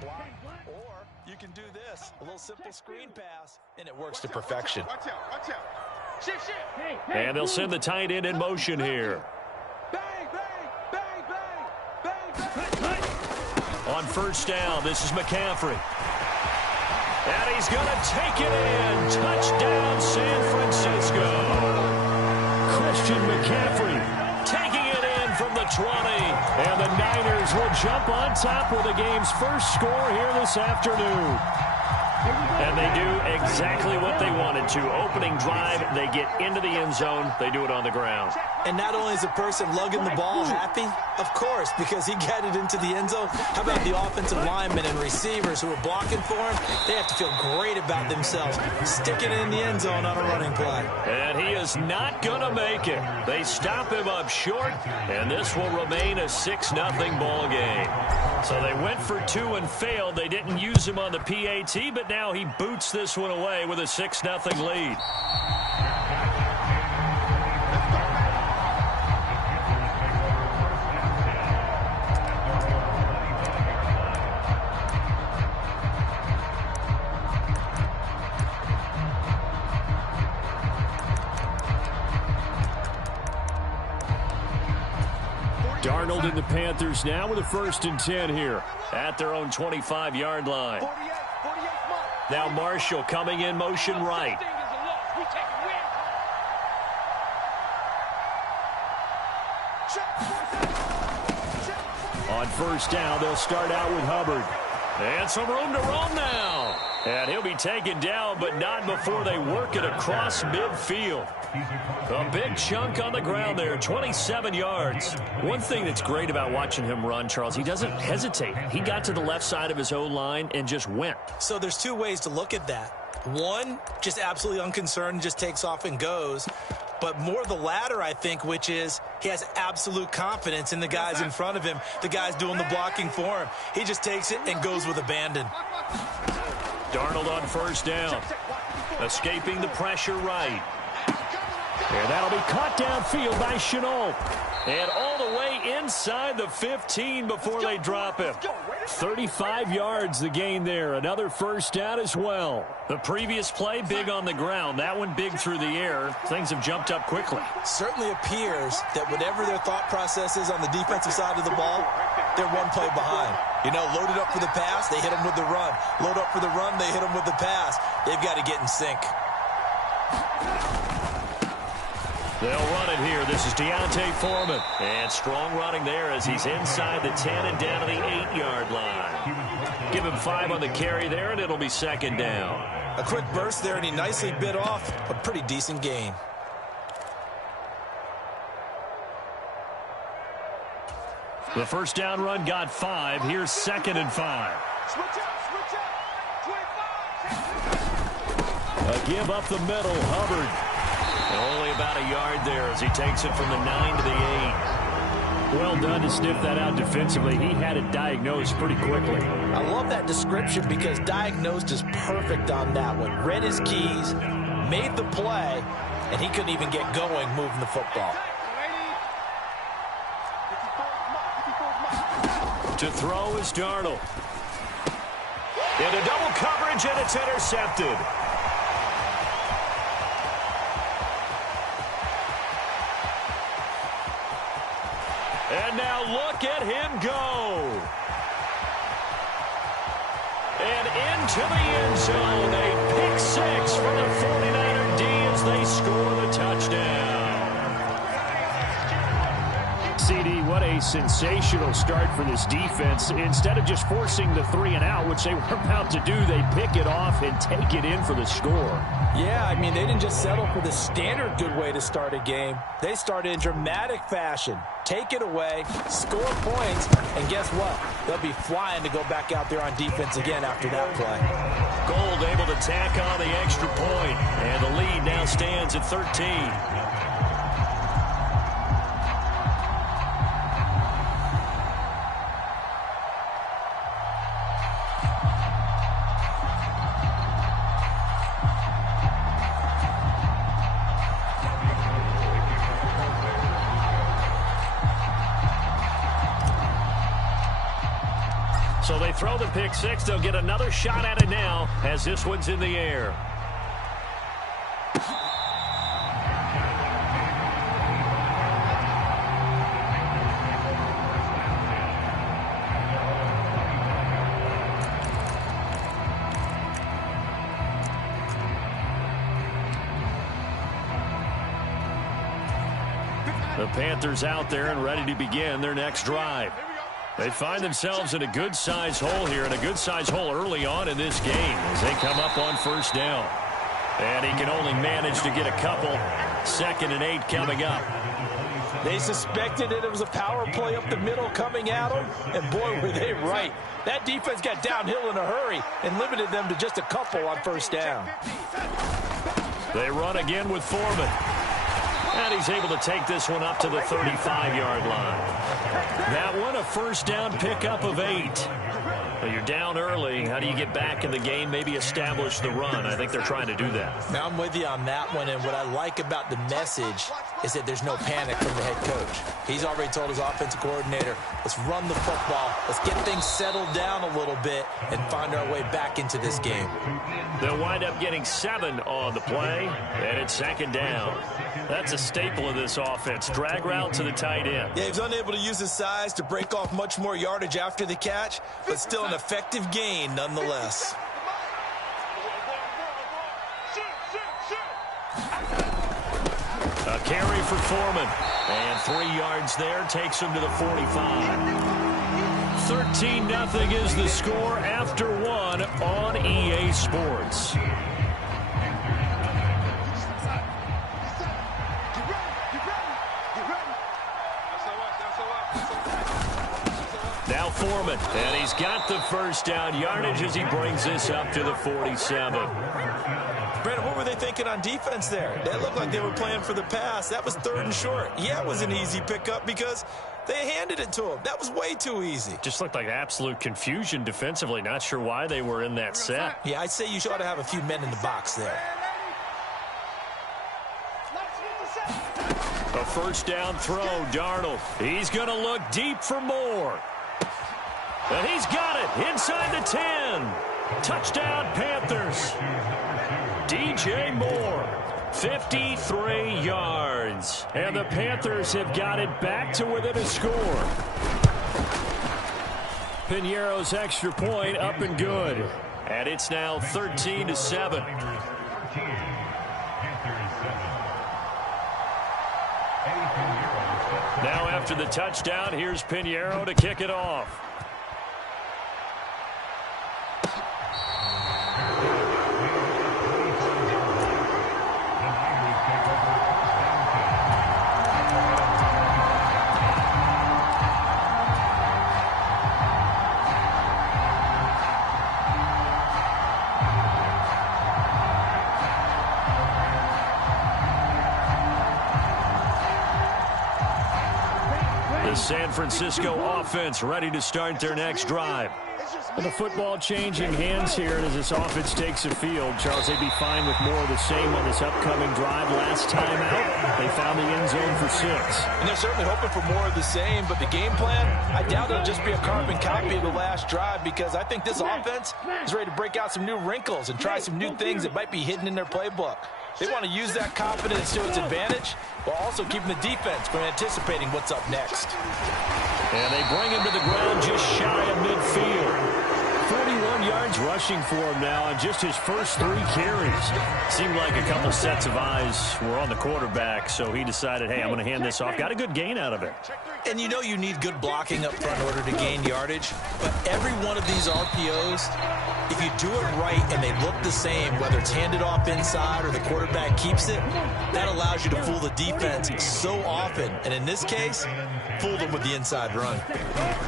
block, or you can do this, a little simple screen pass, and it works to perfection. Watch out. Shift. And they'll send the tight end in motion here. On first down, this is McCaffrey. And he's going to take it in. Touchdown, San Francisco. Christian McCaffrey taking it in from the 20. And the Niners will jump on top with the game's first score here this afternoon. And they do exactly what they wanted to. Opening drive, they get into the end zone. They do it on the ground. And not only is the person lugging the ball happy, of course, because he got it into the end zone. How about the offensive linemen and receivers who are blocking for him? They have to feel great about themselves, sticking it in the end zone on a running play. And he is not going to make it. They stop him up short, and this will remain a 6-0 ball game. So they went for 2 and failed. They didn't use him on the PAT, but now he boots this one away with a 6-0 lead. Darnold and the Panthers now with a 1st and 10 here at their own 25-yard line. Now Marshall coming in motion right. On first down, they'll start out with Hubbard. And some room to roam now. And he'll be taken down, but not before they work it across midfield. A big chunk on the ground there, 27 yards. One thing that's great about watching him run, Charles, he doesn't hesitate. He got to the left side of his own line and just went. So there's 2 ways to look at that. One, just absolutely unconcerned, just takes off and goes. But more the latter, I think, which is he has absolute confidence in the guys in front of him, the guys doing the blocking for him. He just takes it and goes with abandon. Darnold on first down. Escaping the pressure right. And that'll be caught downfield by Shenault. And all the way inside the 15 before they drop him. 35 yards the gain there. Another first down as well. The previous play, big on the ground. That one big through the air. Things have jumped up quickly. Certainly appears that whatever their thought process is on the defensive side of the ball, they're one play behind. You know, loaded up for the pass, they hit them with the run. Load up for the run, they hit them with the pass. They've got to get in sync. They'll run it here. This is Deontay Foreman. And strong running there as he's inside the 10 and down to the 8-yard line. Give him 5 on the carry there, and it'll be 2nd down. A quick burst there, and he nicely bit off a pretty decent gain. The first down run got 5. Here's 2nd and 5. A give up the middle. Hubbard. Only about a yard there as he takes it from the 9 to the 8. Well done to sniff that out defensively. He had it diagnosed pretty quickly. I love that description because diagnosed is perfect on that one. Read his keys, made the play, and he couldn't even get going moving the football. To throw is Darnold. Into double coverage, and it's intercepted. And now look at him go. And into the end zone. A pick 6 for the 49er D as they score the touchdown. CD, what a sensational start for this defense. Instead of just forcing the 3 and out, which they were about to do, they pick it off and take it in for the score. Yeah, I mean, they didn't just settle for the standard good way to start a game. They started in dramatic fashion. Take it away, score points, and guess what? They'll be flying to go back out there on defense again after that play. Gold able to tack on the extra point, and the lead now stands at 13. So they throw the pick six. They'll get another shot at it now as this one's in the air. The Panthers out there and ready to begin their next drive. They find themselves in a good-sized hole here, and a good-sized hole early on in this game as they come up on first down. And he can only manage to get a couple. 2nd and 8 coming up. They suspected that it was a power play up the middle coming at them, and boy, were they right. That defense got downhill in a hurry and limited them to just a couple on first down. They run again with Foreman. And he's able to take this one up to the 35-yard line. That one a first down pickup of 8. Well, you're down early. How do you get back in the game, maybe establish the run? I think they're trying to do that. Now, I'm with you on that one, and what I like about the message is that there's no panic from the head coach. He's already told his offensive coordinator, let's run the football, let's get things settled down a little bit and find our way back into this game. They'll wind up getting 7 on the play, and it's 2nd down. That's a staple of this offense. Drag route to the tight end. Yeah, he was unable to use his size to break off much more yardage after the catch, but still an effective gain nonetheless. A carry for Foreman. And 3 yards there takes him to the 45. 13-0 is the score after 1 on EA Sports. Now Foreman, and he's got the first down yardage as he brings this up to the 47. Brandon, what were they thinking on defense there? They looked like they were playing for the pass. That was 3rd and short. Yeah, it was an easy pickup because they handed it to him. That was way too easy. Just looked like absolute confusion defensively. Not sure why they were in that set. Yeah, I'd say you ought to have a few men in the box there. A first down throw, Darnold. He's going to look deep for more. And he's got it inside the 10. Touchdown, Panthers. DJ Moore, 53 yards. And the Panthers have got it back to within a score. Piñeiro's extra point up and good. And it's now 13-7. Now after the touchdown, here's Piñeiro to kick it off. The San Francisco offense ready to start their next drive. And the football changing hands here as this offense takes the field. Charles, they'd be fine with more of the same on this upcoming drive. Last time out, they found the end zone for 6. And they're certainly hoping for more of the same, but the game plan, I doubt it'll just be a carbon copy of the last drive because I think this offense is ready to break out some new wrinkles and try some new things that might be hidden in their playbook. They want to use that confidence to its advantage while also keeping the defense from anticipating what's up next. And they bring him to the ground just shy of midfield. 41 yards rushing for him now on just his first 3 carries. Seemed like a couple sets of eyes were on the quarterback, so he decided, hey, I'm going to hand this off. Got a good gain out of it. And you know you need good blocking up front in order to gain yardage, but every one of these RPOs, if you do it right and they look the same, whether it's handed off inside or the quarterback keeps it, that allows you to fool the defense so often. And in this case, fool them with the inside run.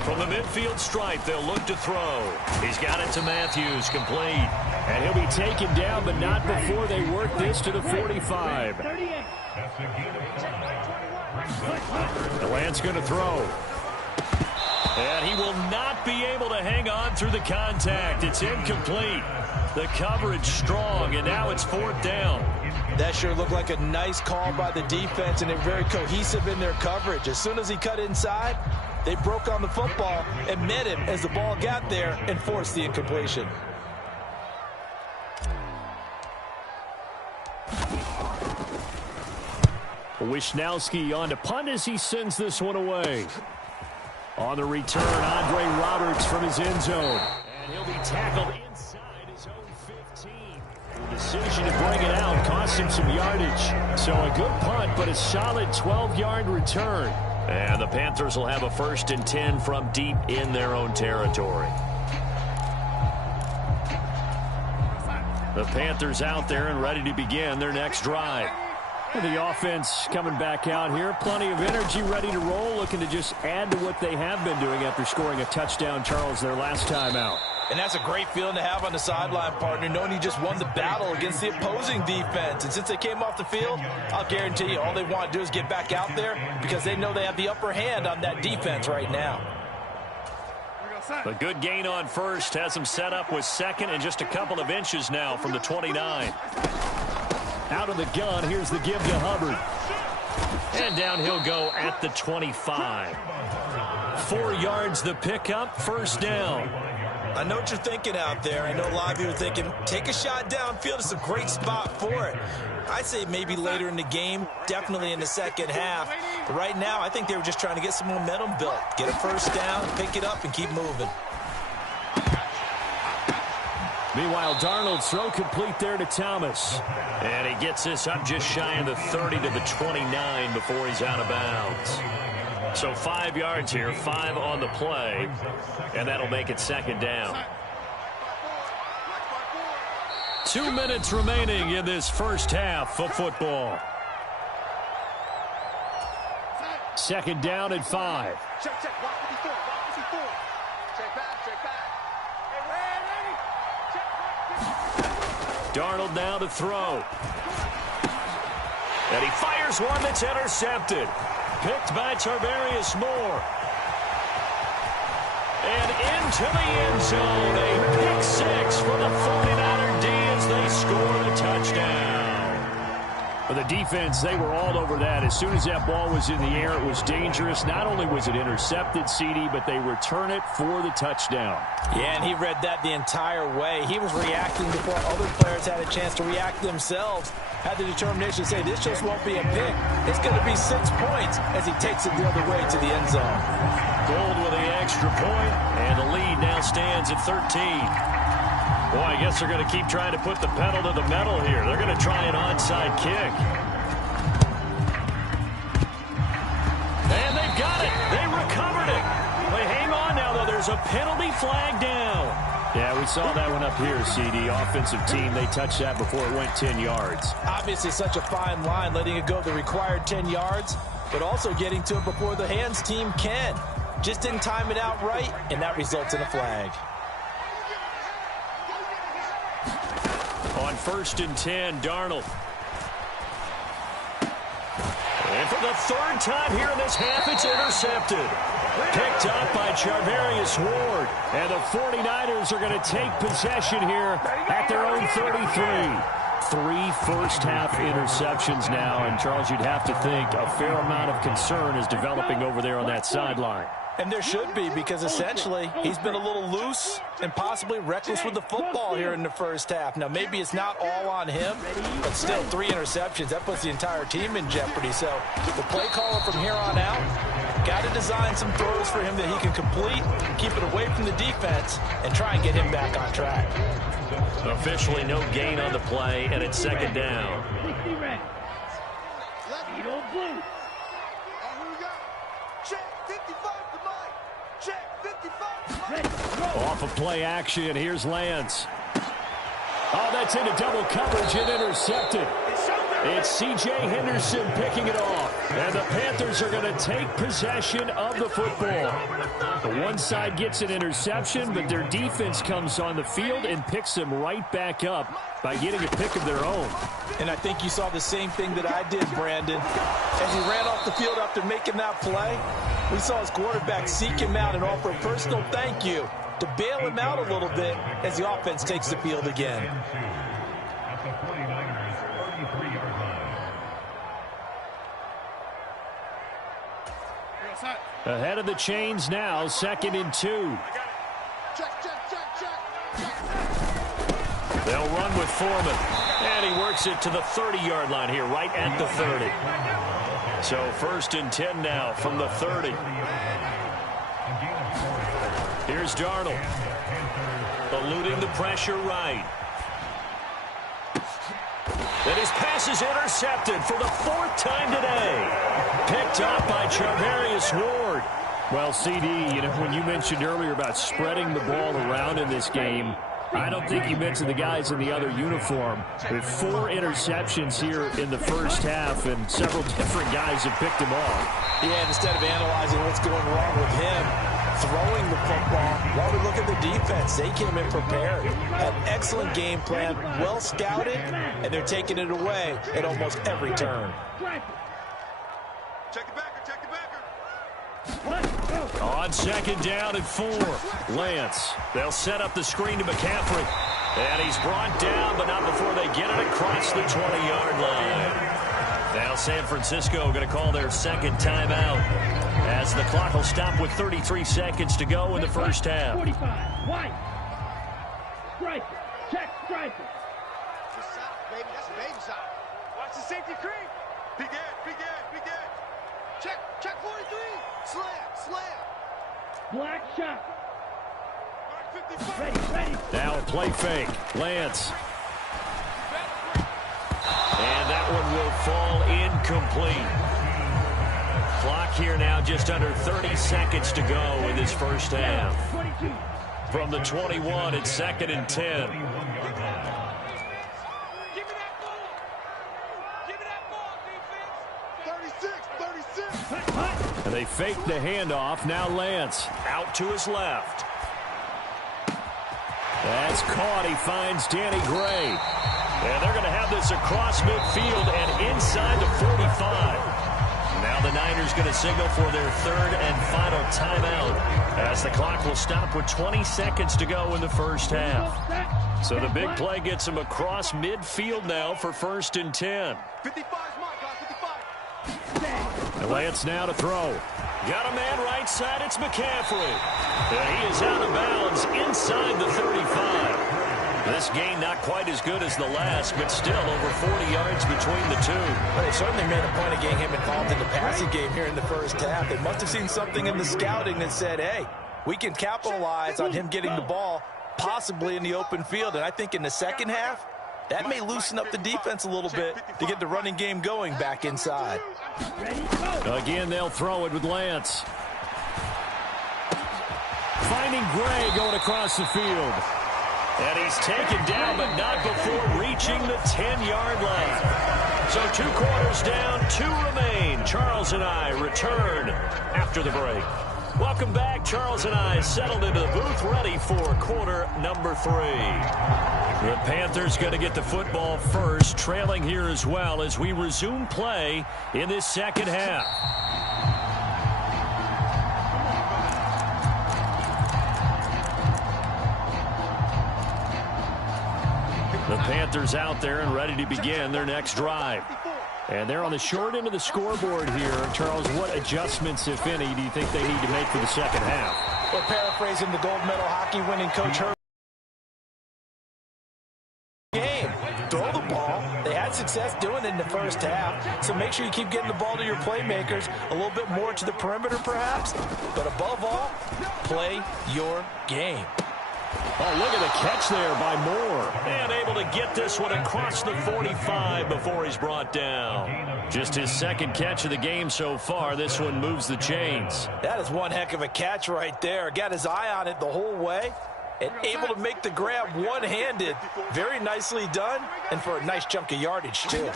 From the midfield stripe, they'll look to throw. He's got it to Matthews, complete. And he'll be taken down, but not before they work this to the 45. The Lance going to throw. And he will not be able to hang on through the contact. It's incomplete. The coverage strong, and now it's 4th down. That sure looked like a nice call by the defense, and they're very cohesive in their coverage. As soon as he cut inside, They broke on the football and met him as the ball got there and forced the incompletion. Wisnowski on to punt as he sends this one away. On the return, Andre Roberts from his end zone. And he'll be tackled inside his own 15. The decision to bring it out cost him some yardage. So a good punt, but a solid 12-yard return. And the Panthers will have a 1st and 10 from deep in their own territory. The Panthers out there and ready to begin their next drive. The offense coming back out here. Plenty of energy, ready to roll, looking to just add to what they have been doing after scoring a touchdown, Charles, their last time out. And that's a great feeling to have on the sideline, partner, knowing you just won the battle against the opposing defense. And since they came off the field, I'll guarantee you all they want to do is get back out there because they know they have the upper hand on that defense right now. A good gain on first has them set up with second and just a couple of inches now from the 29. Out of the gun, here's the give to Hubbard. And down he'll go at the 25. 4 yards the pickup, 1st down. I know what you're thinking out there. I know a lot of you are thinking, take a shot downfield. It's a great spot for it. I'd say maybe later in the game, definitely in the second half. But right now, I think they were just trying to get some momentum built. Get a 1st down, pick it up, and keep moving. Meanwhile, Darnold's throw complete there to Thomas. And he gets this up just shy of the 30 to the 29 before he's out of bounds. So 5 yards here, 5 on the play, and that'll make it 2nd down. 2 minutes remaining in this first half of football. 2nd down at 5. Check. Walk 54. Check back. Darnold now to throw. And he fires one that's intercepted. Picked by Tarvarius Moore. And into the end zone. A pick 6 for the 49er D as they score the touchdown. For the defense, they were all over that. As soon as that ball was in the air, it was dangerous. Not only was it intercepted, CD, but they return it for the touchdown. Yeah, and he read that the entire way. He was reacting before other players had a chance to react themselves. Had the determination to say, this just won't be a pick. It's going to be 6 points as he takes it the other way to the end zone. Gold with the extra point, and the lead now stands at 13. Boy, I guess they're going to keep trying to put the pedal to the metal here. They're going to try an onside kick. And they've got it. They recovered it. Wait, hang on now, though. There's a penalty flag down. Yeah, we saw that one up here, CD. Offensive team, they touched that before it went 10 yards. Obviously such a fine line, letting it go the required 10 yards, but also getting to it before the hands team can. Just didn't time it out right, and that results in a flag. On 1st and 10, Darnold. And for the 3rd time here in this half, it's intercepted. Picked up by Charvarius Ward. And the 49ers are going to take possession here at their own 33. 3 first-half interceptions now. And, Charles, you'd have to think a fair amount of concern is developing over there on that sideline. And there should be, because essentially he's been a little loose and possibly reckless with the football here in the first half. Now, maybe it's not all on him, but still 3 interceptions. That puts the entire team in jeopardy. So the play caller from here on out got to design some throws for him that he can complete, keep it away from the defense, and try and get him back on track. Officially no gain on the play, and it's 2nd down. Off of play action, here's Lance. Oh, that's into double coverage and intercepted. It's C.J. Henderson picking it off. And the Panthers are going to take possession of the football. The one side gets an interception, but their defense comes on the field and picks them right back up by getting a pick of their own. And I think you saw the same thing that I did, Brandon. As he ran off the field after making that play, we saw his quarterback seek him out and offer a personal thank you to bail him out a little bit as the offense takes the field again. Ahead of the chains now, 2nd and 2. They'll run with Foreman. And he works it to the 30-yard line here, right at the 30. So 1st and 10 now from the 30. Here's Darnold. Eluding the pressure right. And his pass is intercepted for the 4th time today. Picked up by Charvarius Ward. Well, CD, when you mentioned earlier about spreading the ball around in this game, I don't think you mentioned the guys in the other uniform. With 4 interceptions here in the first half, and several different guys have picked him off. Yeah, instead of analyzing what's going wrong with him, throwing the football, while we look at the defense, they came in prepared. Had an excellent game plan, well scouted, and they're taking it away at almost every turn. Check it backer. On 2nd down and 4. Lance. They'll set up the screen to McCaffrey. And he's brought down, but not before they get it across the 20-yard line. Now San Francisco going to call their 2nd timeout as the clock will stop with 33 seconds to go in the first half. 45. White. Striker. Check striker. Good shot, baby. That's a baby shot. Watch the safety creep. Big Ed. Check 43. Slam. Black shot. Ready. Now a play fake. Lance. And that one will fall incomplete. Clock here now just under 30 seconds to go in this first half. From the 21, it's 2nd and 10. And they fake the handoff. Now Lance out to his left. That's caught. He finds Danny Gray. And they're going to have this across midfield and inside the 45. Now the Niners going to signal for their 3rd and final timeout as the clock will stop with 20 seconds to go in the first half. So the big play gets them across midfield now for 1st and 10. 55's mine, guys. 55. And Lance now to throw. Got a man right side. It's McCaffrey. And he is out of bounds inside the 35. This game not quite as good as the last, but still over 40 yards between the two. Well, they certainly made a point of getting him involved in the passing game here in the first half. They must have seen something in the scouting that said, hey, we can capitalize on him getting the ball possibly in the open field. And I think in the second half, that may loosen up the defense a little bit to get the running game going back inside. Again, they'll throw it with Lance. Finding Gray going across the field. And he's taken down, but not before reaching the 10-yard line. So 2 quarters down, 2 remain. Charles and I return after the break. Welcome back. Charles and I settled into the booth, ready for quarter number 3. The Panthers going to get the football first, trailing here as well as we resume play in this second half. The Panthers out there and ready to begin their next drive. And they're on the short end of the scoreboard here. Charles, what adjustments, if any, do you think they need to make for the second half? Well, paraphrasing the gold medal hockey winning coach Herb. Throw the ball. They had success doing it in the first half, so make sure you keep getting the ball to your playmakers, a little bit more to the perimeter perhaps, but above all, play your game. Oh, look at the catch there by Moore. And able to get this one across the 45 before he's brought down. Just his 2nd catch of the game so far. This one moves the chains. That is one heck of a catch right there. Got his eye on it the whole way. And able to make the grab one-handed. Very nicely done, and for a nice chunk of yardage, too.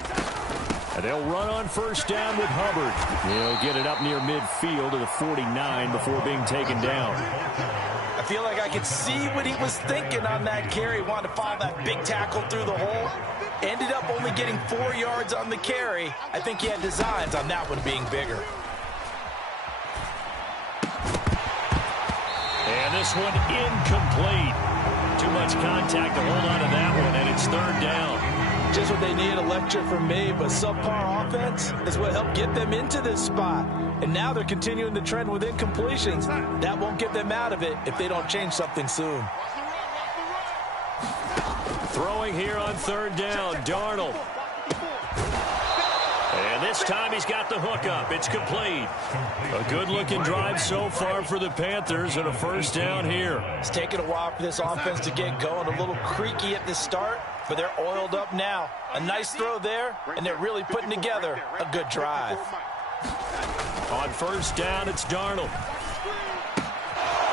And they'll run on 1st down with Hubbard. He'll get it up near midfield to the 49 before being taken down. I feel like I could see what he was thinking on that carry. Wanted to follow that big tackle through the hole. Ended up only getting 4 yards on the carry. I think he had designs on that one being bigger. And this one incomplete. Too much contact to hold on to that one, and it's 3rd down. Just what they need, a lecture from me, but subpar offense is what helped get them into this spot. And now they're continuing the trend with incompletions. That won't get them out of it if they don't change something soon. Throwing here on third down, Darnold. And this time he's got the hook up. It's complete. A good-looking drive so far for the Panthers and a first down here. It's taken a while for this offense to get going. A little creaky at the start, but they're oiled up now. A nice throw there, and they're really putting together a good drive. On first down, it's Darnold.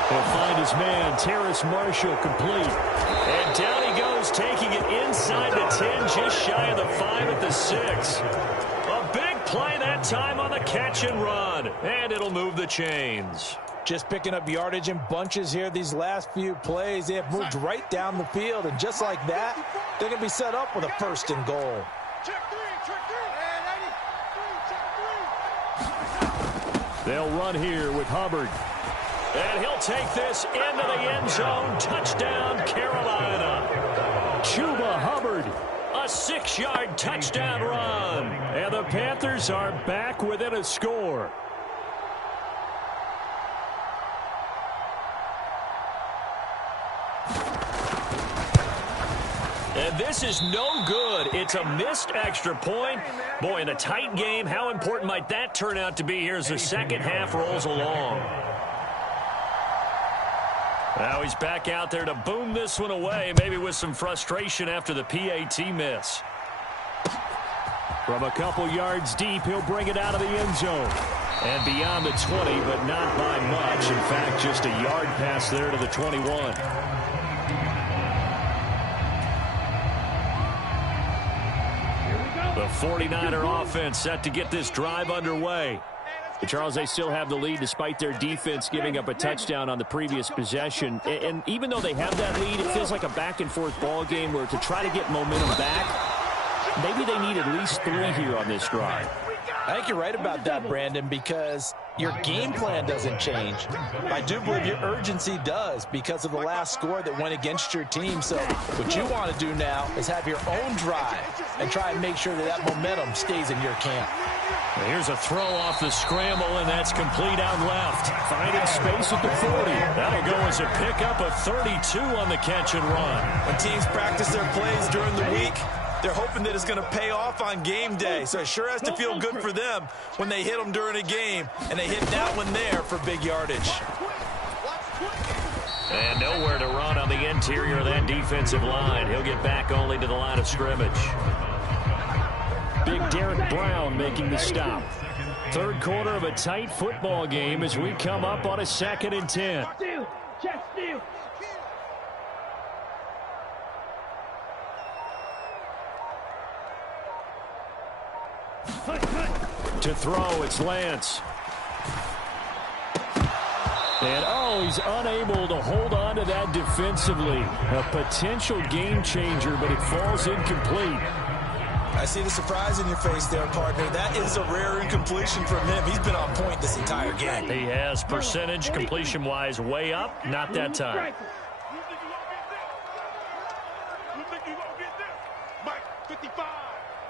He'll find his man, Terrace Marshall, complete. And down he goes, taking it inside the 10, just shy of the 5 at the 6. A big play that time on the catch and run. And it'll move the chains. Just picking up yardage in bunches here these last few plays. They have moved right down the field, and just like that, they're going to be set up with a first and goal. They'll run here with Hubbard. And he'll take this into the end zone. Touchdown, Carolina. Chuba Hubbard, a 6-yard touchdown run. And the Panthers are back within a score. And this is no good. It's a missed extra point. Boy, in a tight game, how important might that turn out to be here as the second half rolls along? Now he's back out there to boom this one away, maybe with some frustration after the PAT miss. From a couple yards deep, he'll bring it out of the end zone. And beyond the 20, but not by much. In fact, just a yard pass there to the 21. The 49er offense set to get this drive underway. But Charles, they still have the lead despite their defense giving up a touchdown on the previous possession. And even though they have that lead, it feels like a back-and-forth ball game where to try to get momentum back, maybe they need at least 3 here on this drive. I think you're right about that, Brandon, because your game plan doesn't change. I do believe your urgency does because of the last score that went against your team. So what you want to do now is have your own drive and try and make sure that that momentum stays in your camp. Here's a throw off the scramble, and that's complete out left. Finding space at the 40. That'll go as a pickup of 32 on the catch and run. When teams practice their plays during the week, they're hoping that it's going to pay off on game day. So it sure has to feel good for them when they hit them during a game, and they hit that one there for big yardage. And nowhere to run on the interior of that defensive line. He'll get back only to the line of scrimmage. Big Derek Brown making the stop. Third quarter of a tight football game as we come up on a 2nd and 10. To throw, it's Lance. And, oh, he's unable to hold on to that defensively. A potential game changer, but it falls incomplete. I see the surprise in your face there, partner. That is a rare incompletion from him. He's been on point this entire game. He has percentage completion-wise way up. Not that time. You think you gonna get this? Mike, 55.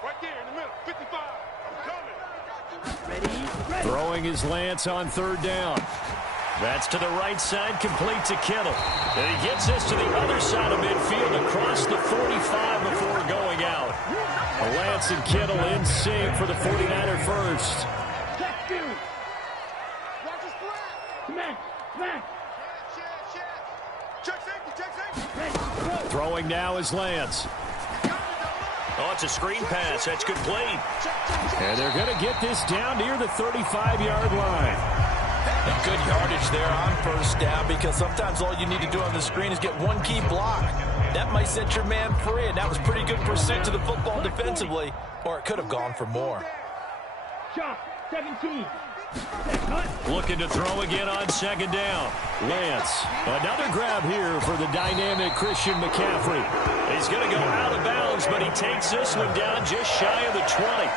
Right there in the middle. 55. I'm coming. Throwing his Lance on third down. That's to the right side, complete to Kittle. And he gets this to the other side of midfield across the 45 before going out. Lance and Kittle in sync for the 49er first. Throwing now is Lance. Oh, it's a screen pass. That's complete. And they're going to get this down near the 35-yard line. And good yardage there on first down because sometimes all you need to do on the screen is get one key block. That might set your man free, and that was pretty good pursuit to the football defensively, or it could have gone for more. Shot, 17. Looking to throw again on second down. Lance, another grab here for the dynamic Christian McCaffrey. He's going to go out of bounds, but he takes this one down just shy of the 20.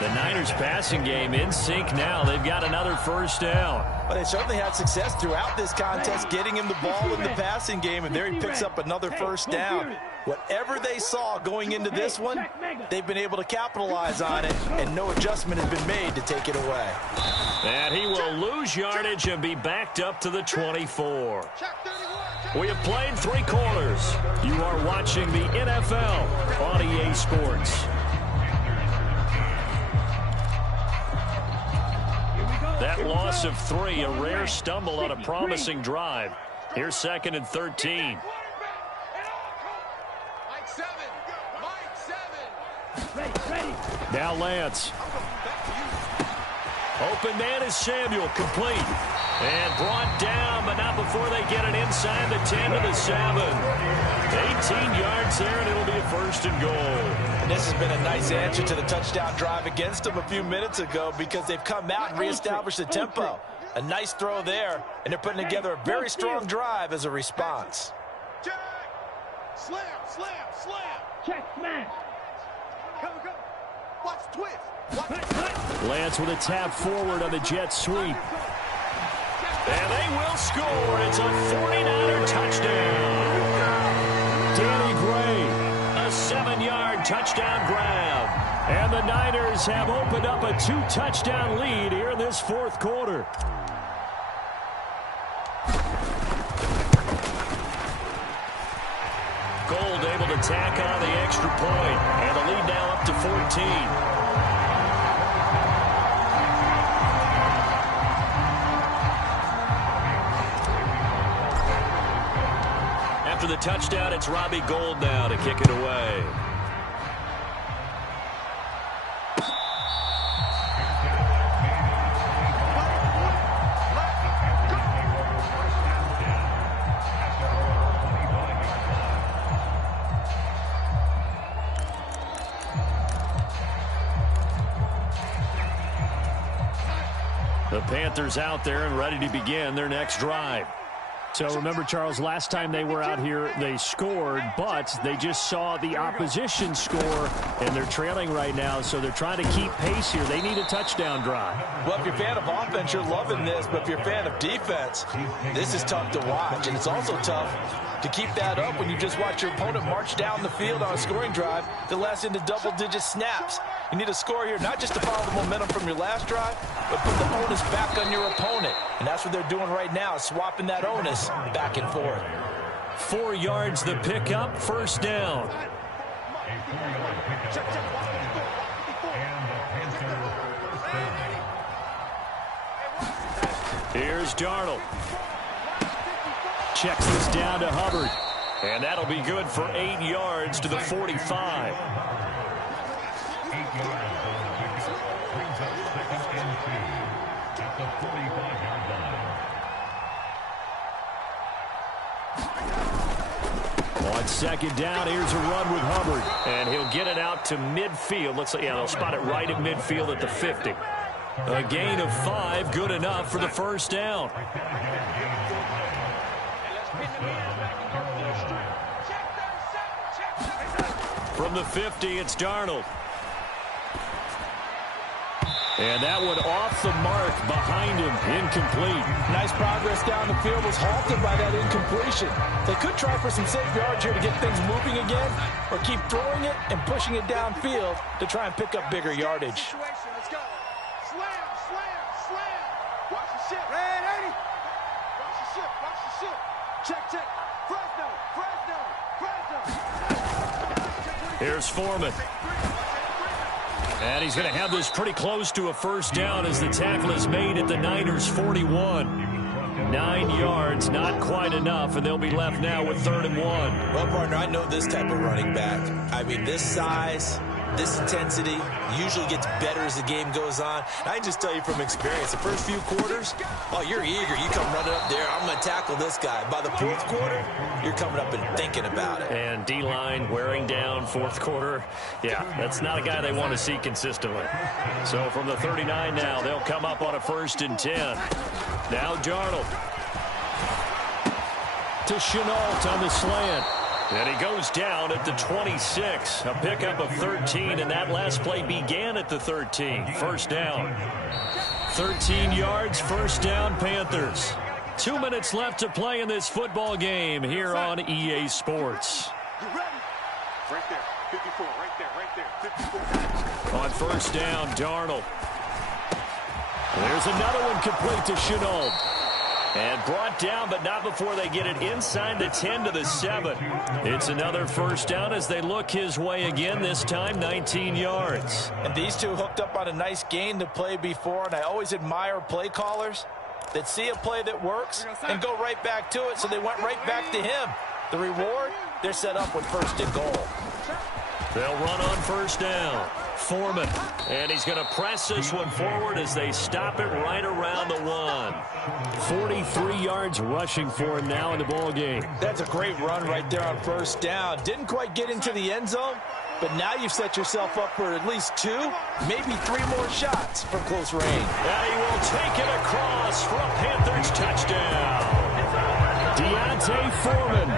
The Niners passing game in sync now. They've got another first down. Well, they certainly had success throughout this contest getting him the ball in the passing game, and there he picks up another first down. Whatever they saw going into this one, they've been able to capitalize on it, and no adjustment has been made to take it away. And he will lose yardage and be backed up to the 24. We have played 3 quarters. You are watching the NFL on EA Sports. That loss of 3, a rare stumble on a promising drive. Here's 2nd and 13. Now Lance. Open man is Samuel, complete. And brought down, but not before they get it inside the 10 to the 7. 18 yards there, and it'll be a 1st and goal. And this has been a nice answer to the touchdown drive against them a few minutes ago because they've come out and reestablished the tempo. A nice throw there, and they're putting together a very strong drive as a response. Check. Slam, slam, slam. Check, smash. Come. Watch twist. Lance with a tap forward on the jet sweep. And they will score. It's a 49er touchdown. Danny Gray, a 7-yard touchdown grab. And the Niners have opened up a 2-touchdown lead here in this 4th quarter. Gold able to tack on the extra point. And the lead now up to 14. After the touchdown, it's Robbie Gould now to kick it away. The Panthers out there and ready to begin their next drive. So remember, Charles, last time they were out here, they scored, but they just saw the opposition score, and they're trailing right now, so they're trying to keep pace here. They need a touchdown drive. Well, if you're a fan of offense, you're loving this, but if you're a fan of defense, this is tough to watch, and it's also tough to keep that up when you just watch your opponent march down the field on a scoring drive that lasts into double-digit snaps. You need a score here, not just to follow the momentum from your last drive, but put the onus back on your opponent. And that's what they're doing right now, swapping that onus back and forth. 4 yards the pickup, 1st down. Here's Darnold. Checks this down to Hubbard. And that'll be good for 8 yards to the 45. On 2nd down, here's a run with Hubbard. And he'll get it out to midfield. Looks like, yeah, they'll spot it right at midfield at the 50. A gain of 5, good enough for the 1st down. From the 50, it's Darnold. And that one off the mark behind him, incomplete. Nice progress down the field, was halted by that incompletion. They could try for some safe yards here to get things moving again, or keep throwing it and pushing it downfield to try and pick up bigger yardage. Let's go. Slam, slam, slam. Watch the ship. Red 80. Watch the ship, watch the ship. Check, check. Fresno, Fresno, Fresno. Here's Foreman. And he's going to have this pretty close to a 1st down as the tackle is made at the Niners' 41. 9 yards, not quite enough, and they'll be left now with 3rd and 1. Well, partner, I know this type of running back. I mean, this size, this intensity usually gets better as the game goes on. And I can just tell you from experience, the first few quarters, oh, you're eager. You come running up there, I'm going to tackle this guy. By the 4th quarter, you're coming up and thinking about it. And D-line wearing down 4th quarter. Yeah, that's not a guy they want to see consistently. So from the 39 now, they'll come up on a 1st and 10. Now Darnold. To Chenault on the slant. And he goes down at the 26. A pickup of 13, and that last play began at the 13. First down. 13 yards, first down, Panthers. 2 minutes left to play in this football game here on EA Sports. Right there, 54, right there, 54. On first down, Darnold. There's another one complete to Chenault. And brought down, but not before they get it inside the 10 to the 7. It's another first down as they look his way again, this time 19 yards. And these two hooked up on a nice gain to play before, and I always admire play callers that see a play that works and go right back to it, so they went right back to him. The reward, they're set up with first and goal. They'll run on first down. Foreman, and he's going to press this one forward as they stop it right around the 1. 43 yards rushing for him now in the ball game. That's a great run right there on first down. Didn't quite get into the end zone, but now you've set yourself up for at least 2, maybe 3 more shots from close range. And he will take it across for a Panthers touchdown. Deontay Foreman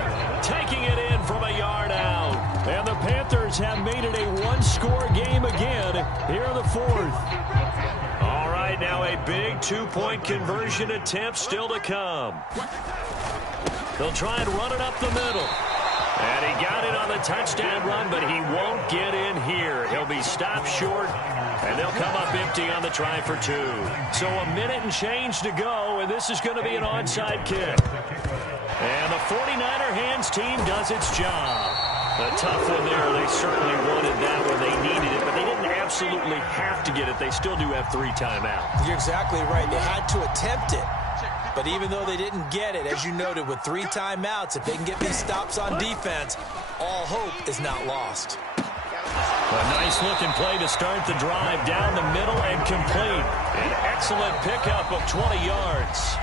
taking it in from a yard out. And the Panthers have made it a one-score game again here in the 4th. All right, now a big 2-point conversion attempt still to come. They'll try and run it up the middle. And he got it on the touchdown run, but he won't get in here. He'll be stopped short, and they'll come up empty on the try for 2. So a minute and change to go, and this is going to be an onside kick. And the 49er hands team does its job. A tough one there. They certainly wanted that one. They needed it, but they didn't absolutely have to get it. They still do have 3 timeouts. You're exactly right. They had to attempt it. But even though they didn't get it, as you noted, with 3 timeouts, if they can get these stops on defense, all hope is not lost. A nice-looking play to start the drive down the middle and complete. An excellent pickup of 20 yards.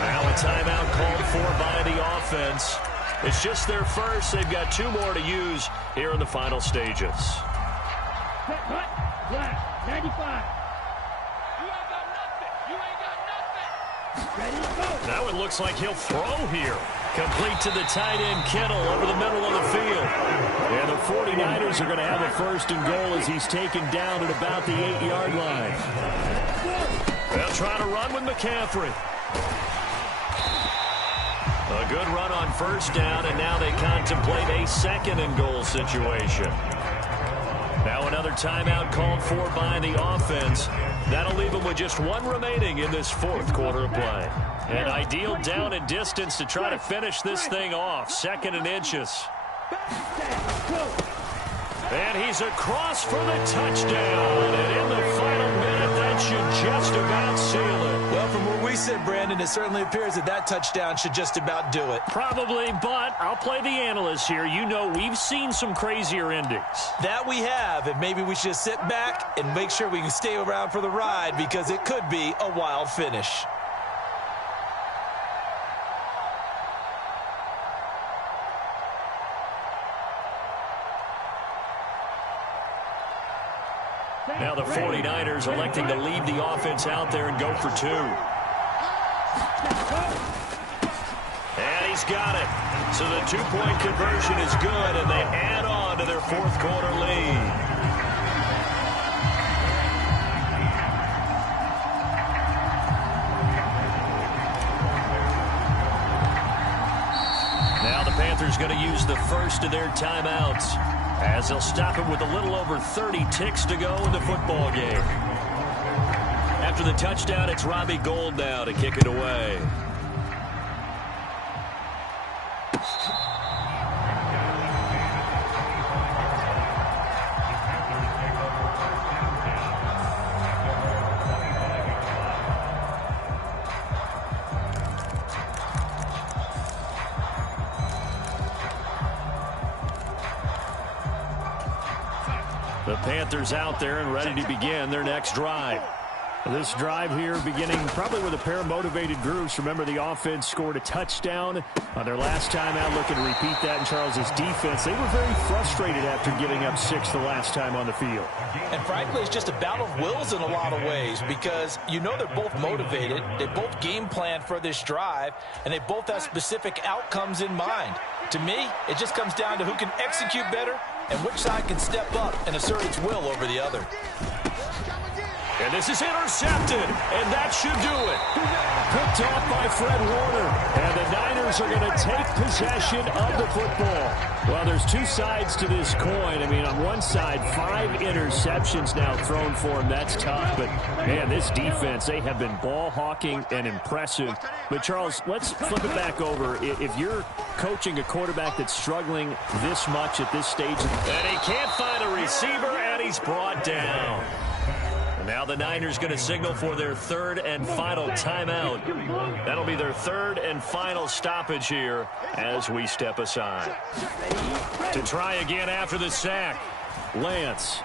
Now a timeout called for by the offense. It's just their first. They've got 2 more to use here in the final stages. Cut, black, 95. Ready to go. Now it looks like he'll throw here. Complete to the tight end, Kittle, over the middle of the field. And the 49ers are going to have a first and goal as he's taken down at about the 8-yard line. They'll try to run with McCaffrey. A good run on first down, and now they contemplate a second and goal situation. Now another timeout called for by the offense. That'll leave them with just 1 remaining in this 4th quarter of play. An ideal down and distance to try to finish this thing off. 2nd and inches. And he's across for the touchdown. And in the final minute, that should just about seal it. Well, from where we sit, Brandon, it certainly appears that that touchdown should just about do it. Probably, but I'll play the analyst here. You know we've seen some crazier endings. That we have, and maybe we should sit back and make sure we can stay around for the ride because it could be a wild finish. Now the 49ers electing to leave the offense out there and go for 2. And he's got it. So the 2-point conversion is good, and they add on to their 4th quarter lead. Now the Panthers going to use the first of their timeouts, as they'll stop it with a little over 30 ticks to go in the football game. After the touchdown, it's Robbie Gould now to kick it away. The Panthers out there and ready to begin their next drive. This drive here beginning probably with a pair of motivated groups. Remember, the offense scored a touchdown on their last time out. Looking to repeat that in Charles' defense. They were very frustrated after giving up 6 the last time on the field. And frankly, it's just a battle of wills in a lot of ways because you know they're both motivated. They both game plan for this drive, and they both have specific outcomes in mind. To me, it just comes down to who can execute better and which side can step up and assert its will over the other. And this is intercepted, and that should do it. Picked off by Fred Warner, and the Niners are going to take possession of the football. Well, there's two sides to this coin. I mean, on one side, 5 interceptions now thrown for him. That's tough, but, man, this defense, they have been ball hawking and impressive. But, Charles, let's flip it back over. If you're coaching a quarterback that's struggling this much at this stage. And he can't find a receiver, and he's brought down. Now the Niners going to signal for their 3rd and final timeout. That'll be their 3rd and final stoppage here as we step aside. To try again after the sack. Lance.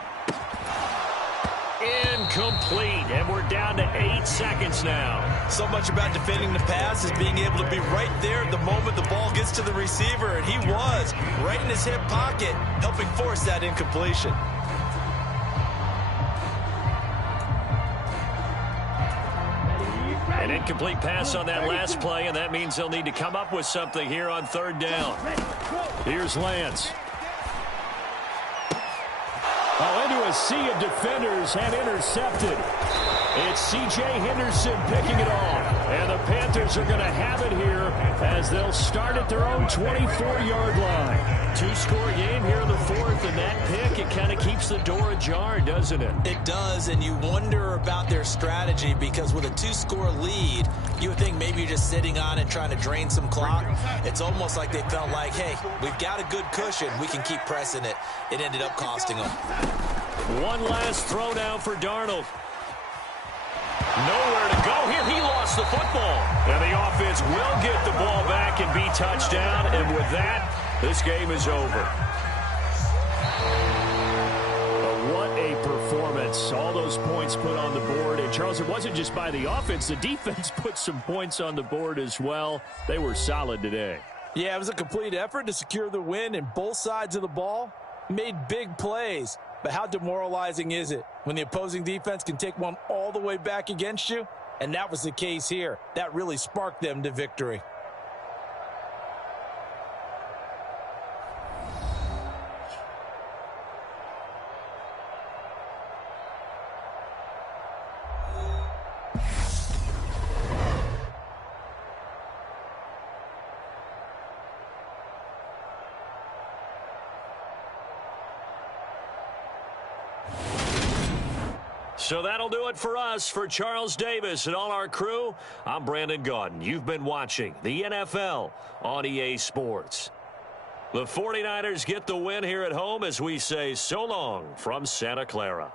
Incomplete, and we're down to 8 seconds now. So much about defending the pass is being able to be right there at the moment the ball gets to the receiver, and he was right in his hip pocket, helping force that incompletion. An incomplete pass on that last play, and that means they'll need to come up with something here on 3rd down. Here's Lance. Oh, into a sea of defenders and intercepted. It's C.J. Henderson picking it off. And the Panthers are going to have it here as they'll start at their own 24-yard line. 2-score game here in the 4th, and that pick, it kind of keeps the door ajar, doesn't it? It does, and you wonder about their strategy because with a 2-score lead, you would think maybe you're just sitting on it trying to drain some clock. It's almost like they felt like, hey, we've got a good cushion. We can keep pressing it. It ended up costing them. One last throw down for Darnold. Nowhere to go here. He lost the football. And the offense will get the ball back and be touchdown. And with that, this game is over. What a performance. All those points put on the board. And, Charles, it wasn't just by the offense. The defense put some points on the board as well. They were solid today. Yeah, it was a complete effort to secure the win, and both sides of the ball made big plays. But how demoralizing is it when the opposing defense can take one all the way back against you? And that was the case here. That really sparked them to victory. So that'll do it for us. For Charles Davis and all our crew, I'm Brandon Gaudin. You've been watching the NFL on EA Sports. The 49ers get the win here at home as we say so long from Santa Clara.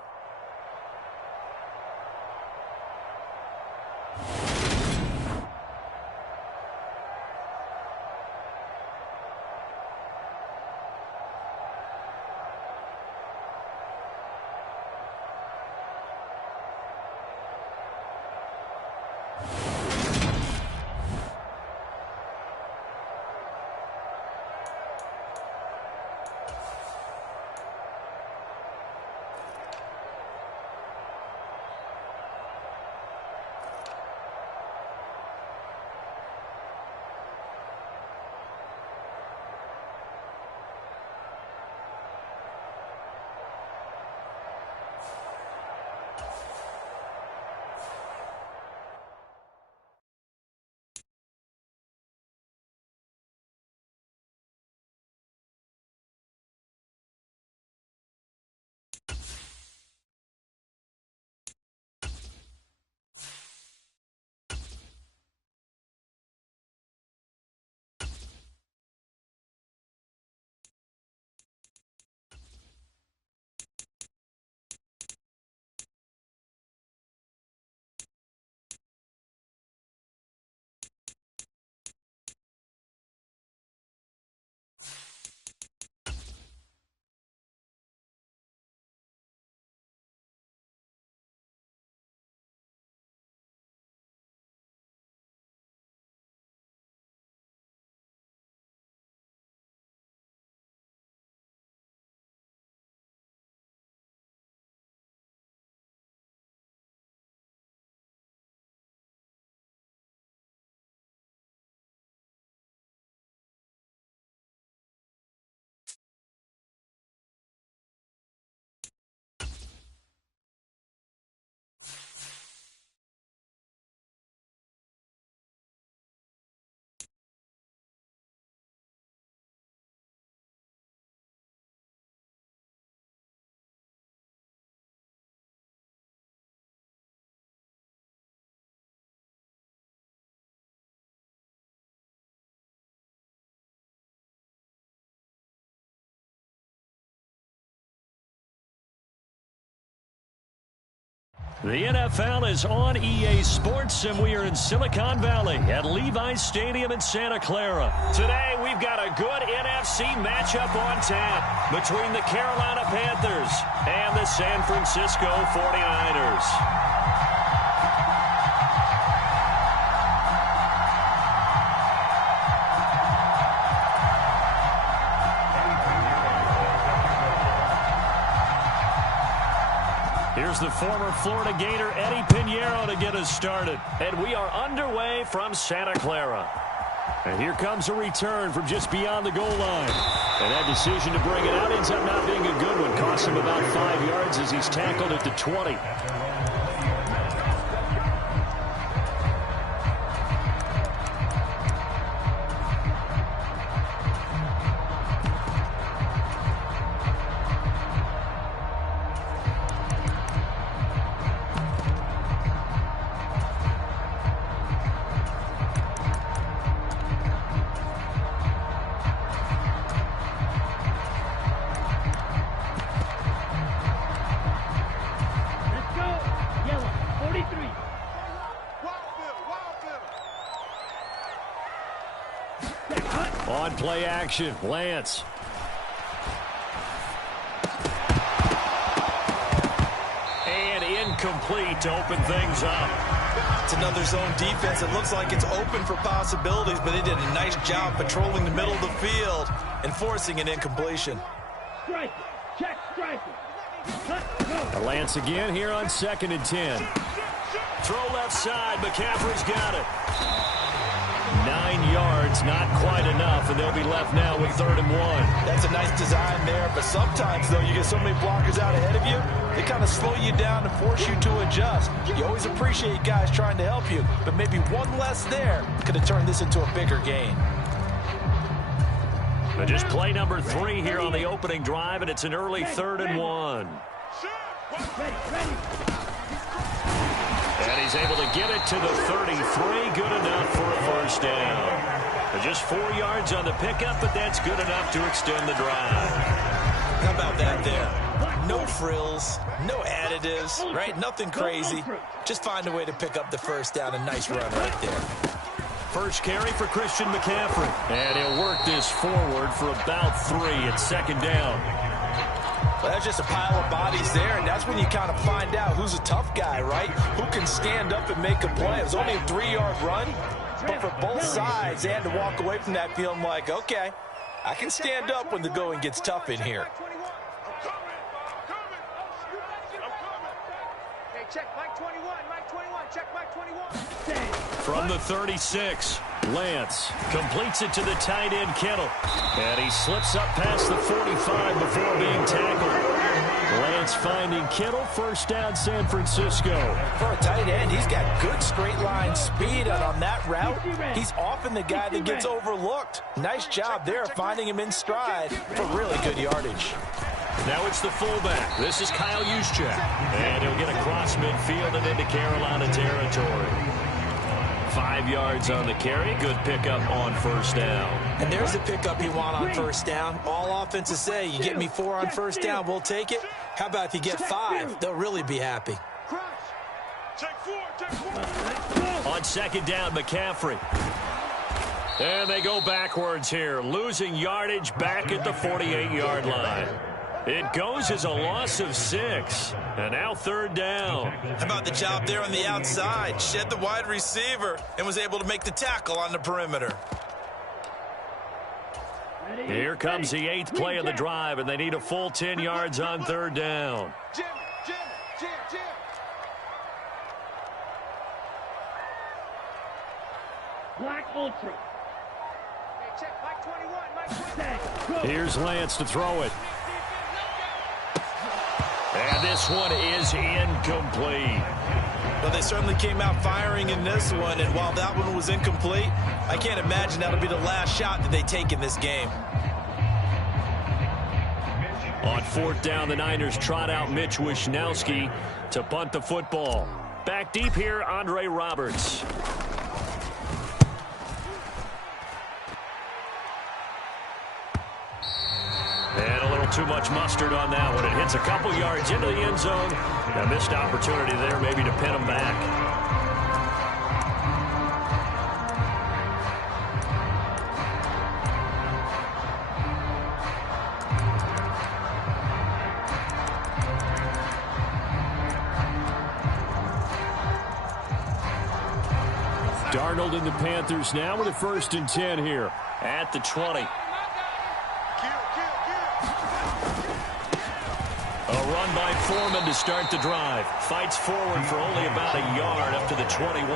The NFL is on EA Sports, and we are in Silicon Valley at Levi's Stadium in Santa Clara. Today, we've got a good NFC matchup on tap between the Carolina Panthers and the San Francisco 49ers. Here's the former Florida Gator Eddie Pinheiro to get us started. And we are underway from Santa Clara. And here comes a return from just beyond the goal line. And that decision to bring it out ends up not being a good one. Costs him about 5 yards as he's tackled at the 20. On play action, Lance. And incomplete to open things up. It's another zone defense. It looks like it's open for possibilities, but they did a nice job patrolling the middle of the field and forcing an incompletion. Strike. Check strike. Lance again here on 2nd and 10. Throw left side. McCaffrey's got it. 9 yards, not quite enough, and they'll be left now with 3rd and 1. That's a nice design there, but sometimes, though, you get so many blockers out ahead of you, they kind of slow you down and force you to adjust. You always appreciate guys trying to help you, but maybe one less there could have turned this into a bigger gain. But just play number 3 here on the opening drive, and it's an early 3rd and 1. And he's able to get it to the 33. Good enough for a first down. Just 4 yards on the pickup, but that's good enough to extend the drive. How about that there? No frills, no additives, right? Nothing crazy. Just find a way to pick up the first down. A nice run right there. First carry for Christian McCaffrey. And he'll work this forward for about 3 at 2nd down. Well, that's just a pile of bodies there, and that's when you kind of find out who's a tough guy, right? Who can stand up and make a play. It was only a 3-yard run, but for both sides, they had to walk away from that feeling like, okay, I can stand up when the going gets tough in here. Hey, check Mike 21, Mike 21, check Mike 21. From the 36, Lance completes it to the tight end, Kittle. And he slips up past the 45 before being tackled. Lance finding Kittle, first down San Francisco. For a tight end, he's got good straight line speed, and on that route, he's often the guy that gets overlooked. Nice job there finding him in stride for really good yardage. Now it's the fullback. This is Kyle Juszczyk. And he'll get across midfield and into Carolina territory. 5 yards on the carry. Good pickup on first down. And there's the pickup you want on first down. All offenses say, you get me 4 on first down, we'll take it. How about if you get 5? They'll really be happy. On 2nd down, McCaffrey. And they go backwards here, losing yardage back at the 48-yard line. It goes as a loss of 6. And now 3rd down. How about the job there on the outside? Shed the wide receiver and was able to make the tackle on the perimeter. Here comes the 8th play of the drive, and they need a full 10 yards on 3rd down. Jim. Black Ultra. Hey, check Mike 21, Mike 21. Here's Lance to throw it. And this one is incomplete. Well, they certainly came out firing in this one, and while that one was incomplete, I can't imagine that'll be the last shot that they take in this game. On 4th down, the Niners trot out Mitch Wishnowsky to punt the football. Back deep here, Andre Roberts. And a little too much mustard on that one. It hits a couple yards into the end zone. A missed opportunity there maybe to pin them back. Darnold and the Panthers now with a 1st and 10 here at the 20. A run by Foreman to start the drive. Fights forward for only about a yard up to the 21.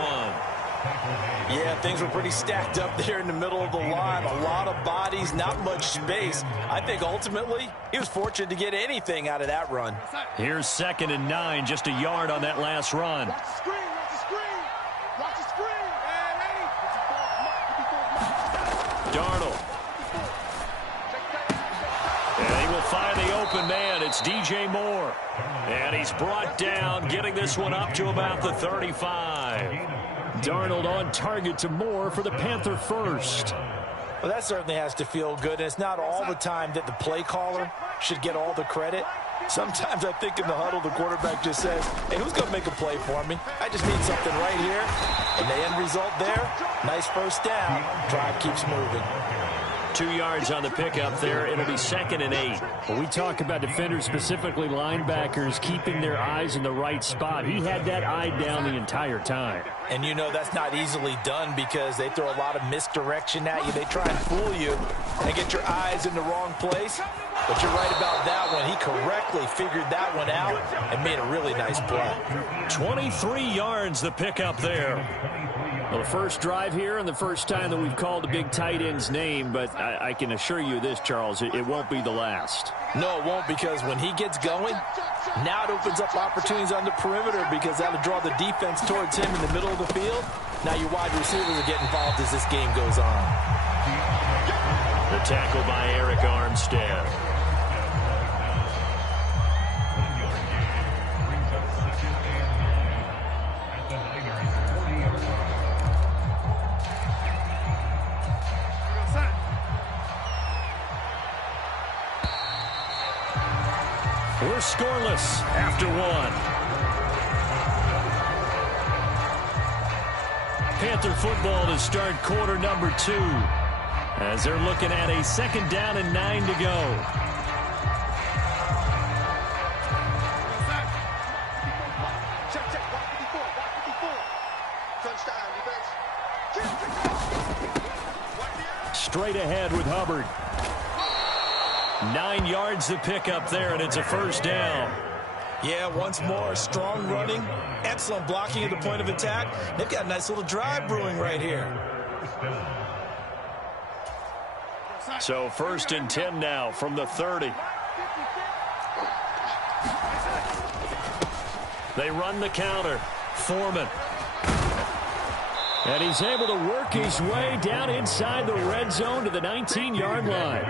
Yeah, things were pretty stacked up there in the middle of the line. A lot of bodies, not much space. I think ultimately he was fortunate to get anything out of that run. Here's 2nd and 9, just a yard on that last run. Watch the screen, watch the screen. Watch the screen. Darnold. And he will find the open man. It's DJ Moore. And he's brought down, getting this one up to about the 35. Darnold on target to Moore for the Panther first. Well, that certainly has to feel good. And it's not all the time that the play caller should get all the credit. Sometimes I think in the huddle, the quarterback just says, hey, who's going to make a play for me? I just need something right here. And the end result there, nice first down. Drive keeps moving. 2 yards on the pickup there. It'll be 2nd and 8. When we talk about defenders, specifically linebackers, keeping their eyes in the right spot, he had that eye down the entire time. And you know that's not easily done because they throw a lot of misdirection at you. They try and fool you and get your eyes in the wrong place. But you're right about that one. He correctly figured that one out and made a really nice play. 23 yards the pickup there. Well, the first drive here and the first time that we've called a big tight end's name, but I can assure you this, Charles, it won't be the last. No, it won't, because when he gets going, now it opens up opportunities on the perimeter because that'll draw the defense towards him in the middle of the field. Now your wide receivers will get involved as this game goes on. The tackle by Eric Armstead. We're scoreless after one. Panther football to start quarter number 2 as they're looking at a 2nd down and 9 to go. Straight ahead with Hubbard. 9 yards to pick up there, and it's a 1st down. Yeah, once more, strong running, excellent blocking at the point of attack. They've got a nice little drive brewing right here. So 1st and 10 now from the 30. They run the counter. Foreman. And he's able to work his way down inside the red zone to the 19-yard line.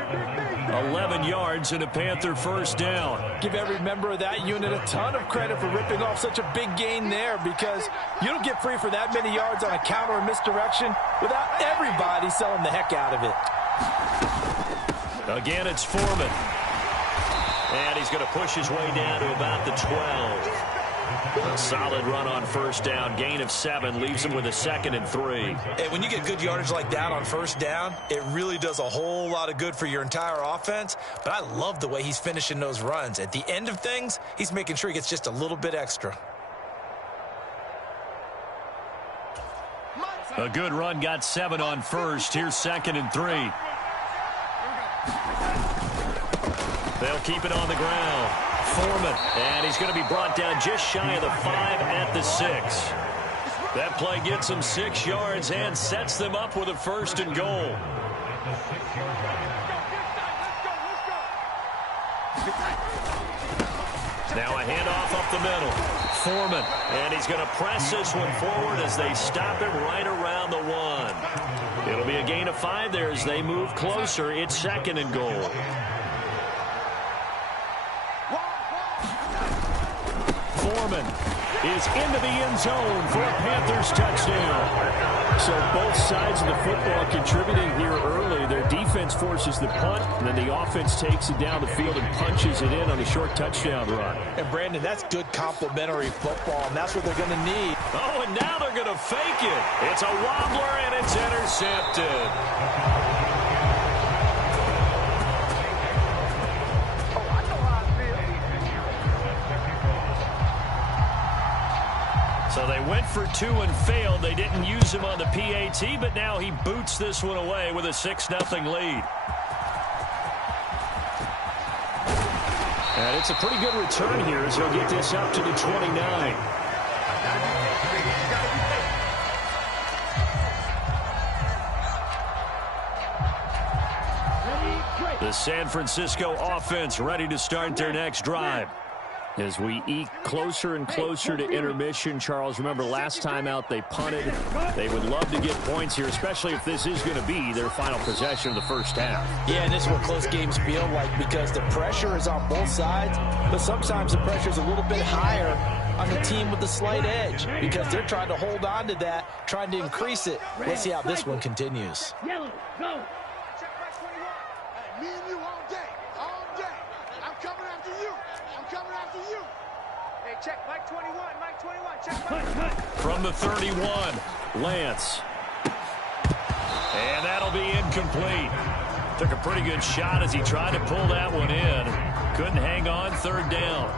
11 yards and a Panther 1st down. Give every member of that unit a ton of credit for ripping off such a big gain there, because you don't get free for that many yards on a counter or misdirection without everybody selling the heck out of it. Again, it's Foreman. And he's going to push his way down to about the 12. A solid run on 1st down. Gain of 7 leaves him with a 2nd and 3. Hey, when you get good yardage like that on 1st down, it really does a whole lot of good for your entire offense. But I love the way he's finishing those runs. At the end of things, he's making sure he gets just a little bit extra. A good run, got 7 on 1st. Here's 2nd and 3. They'll keep it on the ground. Foreman, and he's going to be brought down just shy of the 5 at the 6. That play gets him 6 yards and sets them up with a 1st and goal. Now a handoff up the middle. Foreman, and he's going to press this one forward as they stop him right around the 1. It'll be a gain of 5 there as they move closer. It's 2nd and goal. Foreman, is into the end zone for a Panthers touchdown. So both sides of the football contributing here early. Their defense forces the punt, and then the offense takes it down the field and punches it in on the short touchdown run. And, Brandon, that's good complementary football, and that's what they're going to need. Oh, and now they're going to fake it. It's a wobbler, and it's intercepted. So they went for 2 and failed. They didn't use him on the PAT, but now he boots this one away with a 6-0 lead. And it's a pretty good return here as he'll get this up to the 29. The San Francisco offense ready to start their next drive. As we eke closer and closer to intermission, Charles, remember last time out they punted. They would love to get points here, especially if this is going to be their final possession of the first half. Yeah, and this is what close games feel like because the pressure is on both sides, but sometimes the pressure is a little bit higher on the team with the slight edge because they're trying to hold on to that, trying to increase it. Let's see how this one continues. Yellow, go. Check back 21. Hey, me and you all day. All day. I'm coming after you. I'm coming after you. Hey, check Mike 21. Mike 21. Check Mike. From the 31, Lance. And that'll be incomplete. Took a pretty good shot as he tried to pull that one in. Couldn't hang on, 3rd down.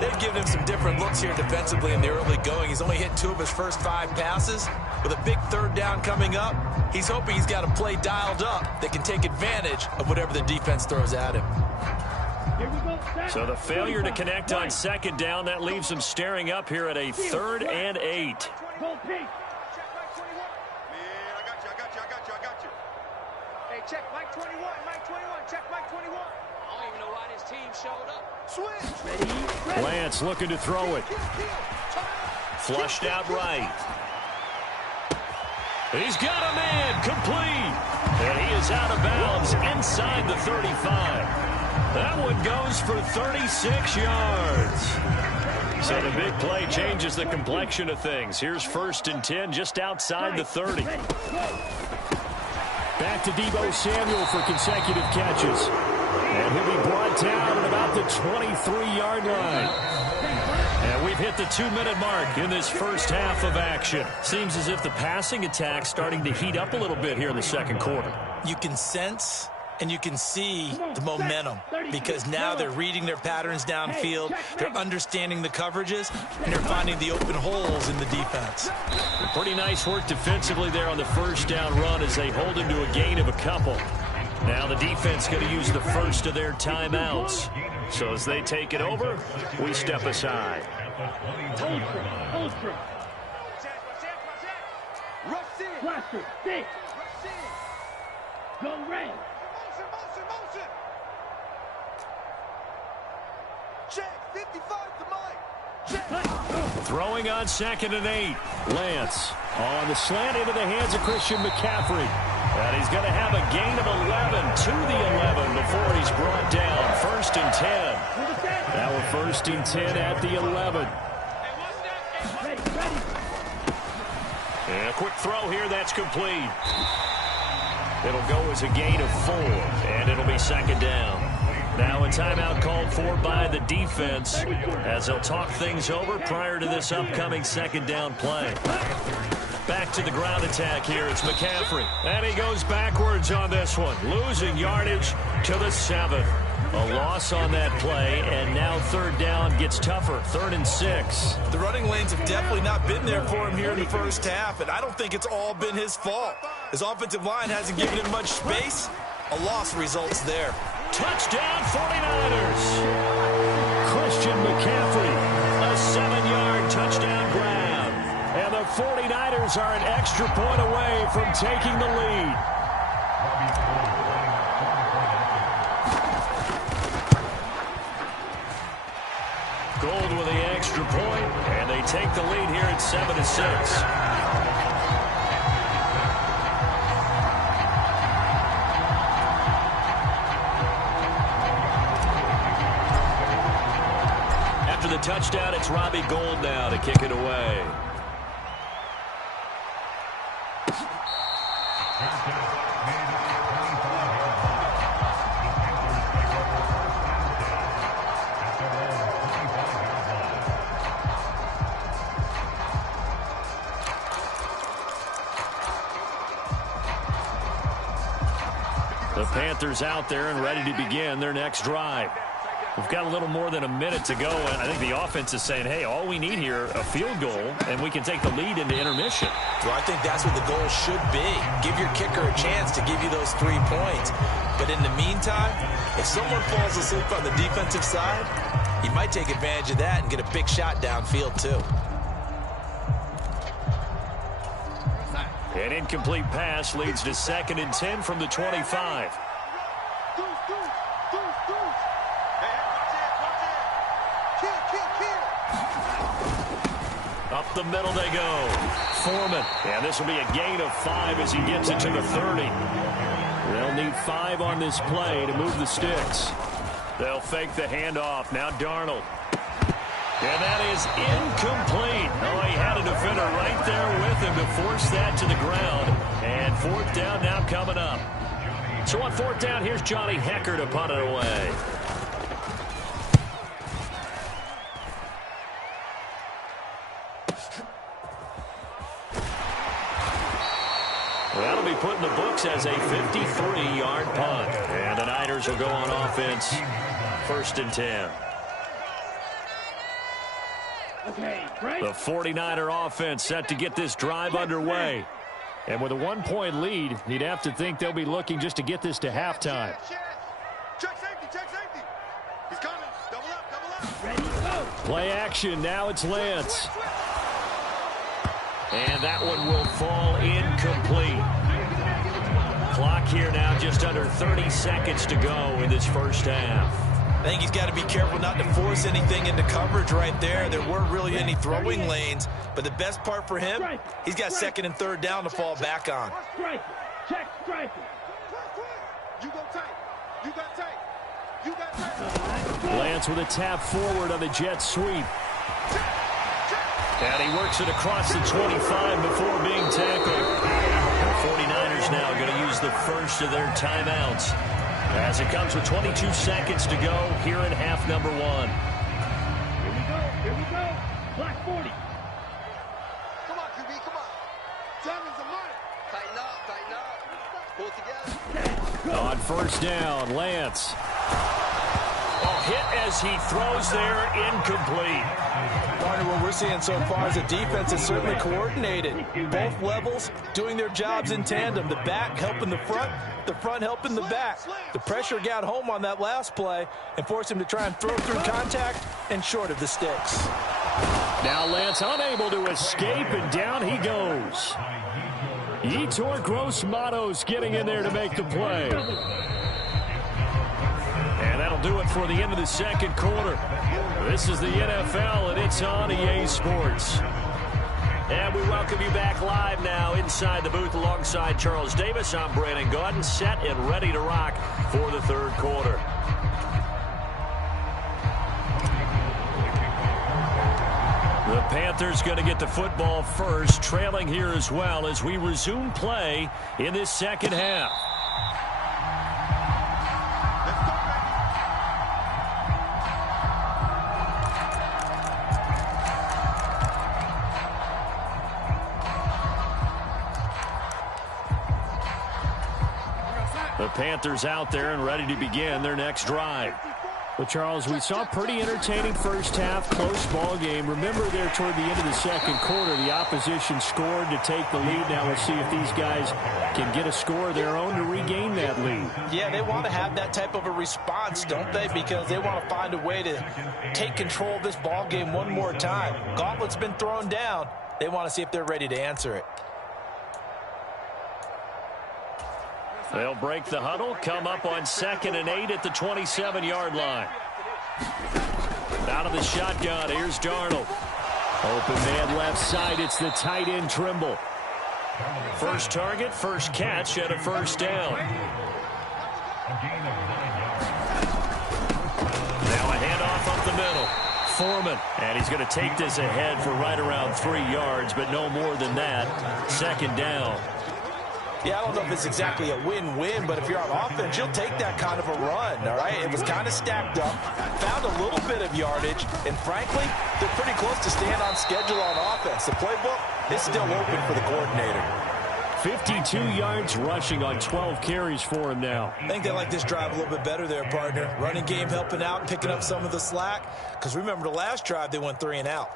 They've given him some different looks here defensively in the early going. He's only hit 2 of his first 5 passes. With a big 3rd down coming up, he's hoping he's got a play dialed up that can take advantage of whatever the defense throws at him. So the failure to connect on 2nd down, that leaves him staring up here at a 3rd and 8. Go pink. Hey, check Mike 21. Mike 21. Check Mike 21. I don't even know why this team showed up. Switch. Lance looking to throw it. Flushed out right. He's got a man, complete. And he is out of bounds inside the 35. That one goes for 36 yards. So the big play changes the complexion of things. Here's 1st and 10 just outside the 30. Back to Deebo Samuel for consecutive catches. And he'll be brought down at about the 23-yard line. And we've hit the 2-minute mark in this first half of action. Seems as if the passing attack's starting to heat up a little bit here in the 2nd quarter. You can sense and you can see the momentum because now they're reading their patterns downfield, they're understanding the coverages, and they're finding the open holes in the defense. Pretty nice work defensively there on the 1st down run as they hold him to a gain of a couple. Now the defense going to use the first of their timeouts. So as they take it over, we step aside. Ultra. Blaster, stick. Go red. Motion. Check 55 to Mike. Check. Throwing on 2nd and 8. Lance On the slant into the hands of Christian McCaffrey. And he's going to have a gain of 11 to the 11 before he's brought down. 1st and 10. Now we're 1st and 10 at the 11. And a quick throw here, that's complete. It'll go as a gain of 4, and it'll be 2nd down. Now a timeout called for by the defense as they'll talk things over prior to this upcoming 2nd down play. Back to the ground attack here. It's McCaffrey. And he goes backwards on this one. Losing yardage to the 7. A loss on that play, and now 3rd down gets tougher. 3rd and 6. The running lanes have definitely not been there for him here in the first half, and I don't think it's all been his fault. His offensive line hasn't given him much space. A loss results there. Touchdown 49ers. Christian McCaffrey. A 7-yard touchdown grab. And the 49ers are an extra point away from taking the lead. Gold with the extra point, and they take the lead here at 7-6. touchdown. It's Robbie Gould now to kick it away. The Panthers out there and ready to begin their next drive. We've got a little more than a minute to go, and I think the offense is saying, hey, all we need here, a field goal, and we can take the lead into intermission. Well, I think that's what the goal should be. Give your kicker a chance to give you those 3 points. But in the meantime, if someone falls asleep on the defensive side, you might take advantage of that and get a big shot downfield, too. An incomplete pass leads to 2nd and 10 from the 25. Up the middle they go. Foreman. And this will be a gain of 5 as he gets it to the 30. They'll need 5 on this play to move the sticks. They'll fake the handoff. Now Darnold. And that is incomplete. Oh, he had a defender right there with him to force that to the ground. And 4th down now coming up. So on 4th down, here's Johnny Hecker to punt it away. That'll be put in the books as a 53-yard punt. And the Niners will go on offense. 1st and 10. The 49er offense set to get this drive underway. And with a 1-point lead, you'd have to think they'll be looking just to get this to halftime. Check safety, check safety. He's coming. Double up, double up. Play action. Now it's Lance. And that one will fall incomplete. Clock here now just under 30 seconds to go in this first half. I think he's got to be careful not to force anything into coverage right there. There weren't really any throwing lanes, but the best part for him, he's got 2nd and 3rd down to fall back on. Check striker. You go tight. You got tight. You got tight. Lance with a tap forward on the jet sweep. And he works it across the 25 before being tackled. The 49ers now going to use the first of their timeouts as it comes with 22 seconds to go here in half number 1. Here we go. Black 40. Come on, QB, come on. Diamonds are mine. Tighten up. Pull together. On 1st down, Lance. Hit as he throws there, incomplete. Partner, what we're seeing so far is the defense is certainly coordinated. Both levels doing their jobs in tandem. The back helping the front helping the back. The pressure got home on that last play and forced him to try and throw through contact and short of the sticks. Now Lance unable to escape, and down he goes. Yetur Gross-Matos getting in there to make the play. And that'll do it for the end of the 2nd quarter. This is the NFL, and it's on EA Sports. And we welcome you back live now inside the booth alongside Charles Davis. I'm Brandon Gaudin, set and ready to rock for the 3rd quarter. The Panthers going to get the football first, trailing here as well as we resume play in this 2nd half. The Panthers out there and ready to begin their next drive. Well, Charles, we saw a pretty entertaining first half, close ball game. Remember there toward the end of the 2nd quarter, the opposition scored to take the lead. Now we'll see if these guys can get a score of their own to regain that lead. Yeah, they want to have that type of a response, don't they? Because they want to find a way to take control of this ball game one more time. Gauntlet's been thrown down. They want to see if they're ready to answer it. They'll break the huddle, come up on 2nd and 8 at the 27-yard line. Out of the shotgun, here's Darnold. Open man left side, it's the tight end Trimble. First target, first catch, and a 1st down. Now a handoff up the middle. Foreman. And he's going to take this ahead for right around 3 yards, but no more than that. Second down. Yeah, I don't know if it's exactly a win-win, but if you're on offense, you'll take that kind of a run, all right? It was kind of stacked up, found a little bit of yardage, and frankly, they're pretty close to staying on schedule on offense. The playbook is still open for the coordinator. 52 yards rushing on 12 carries for him now. I think they like this drive a little bit better there, partner. Running game helping out, picking up some of the slack, because remember the last drive, they went 3 and out.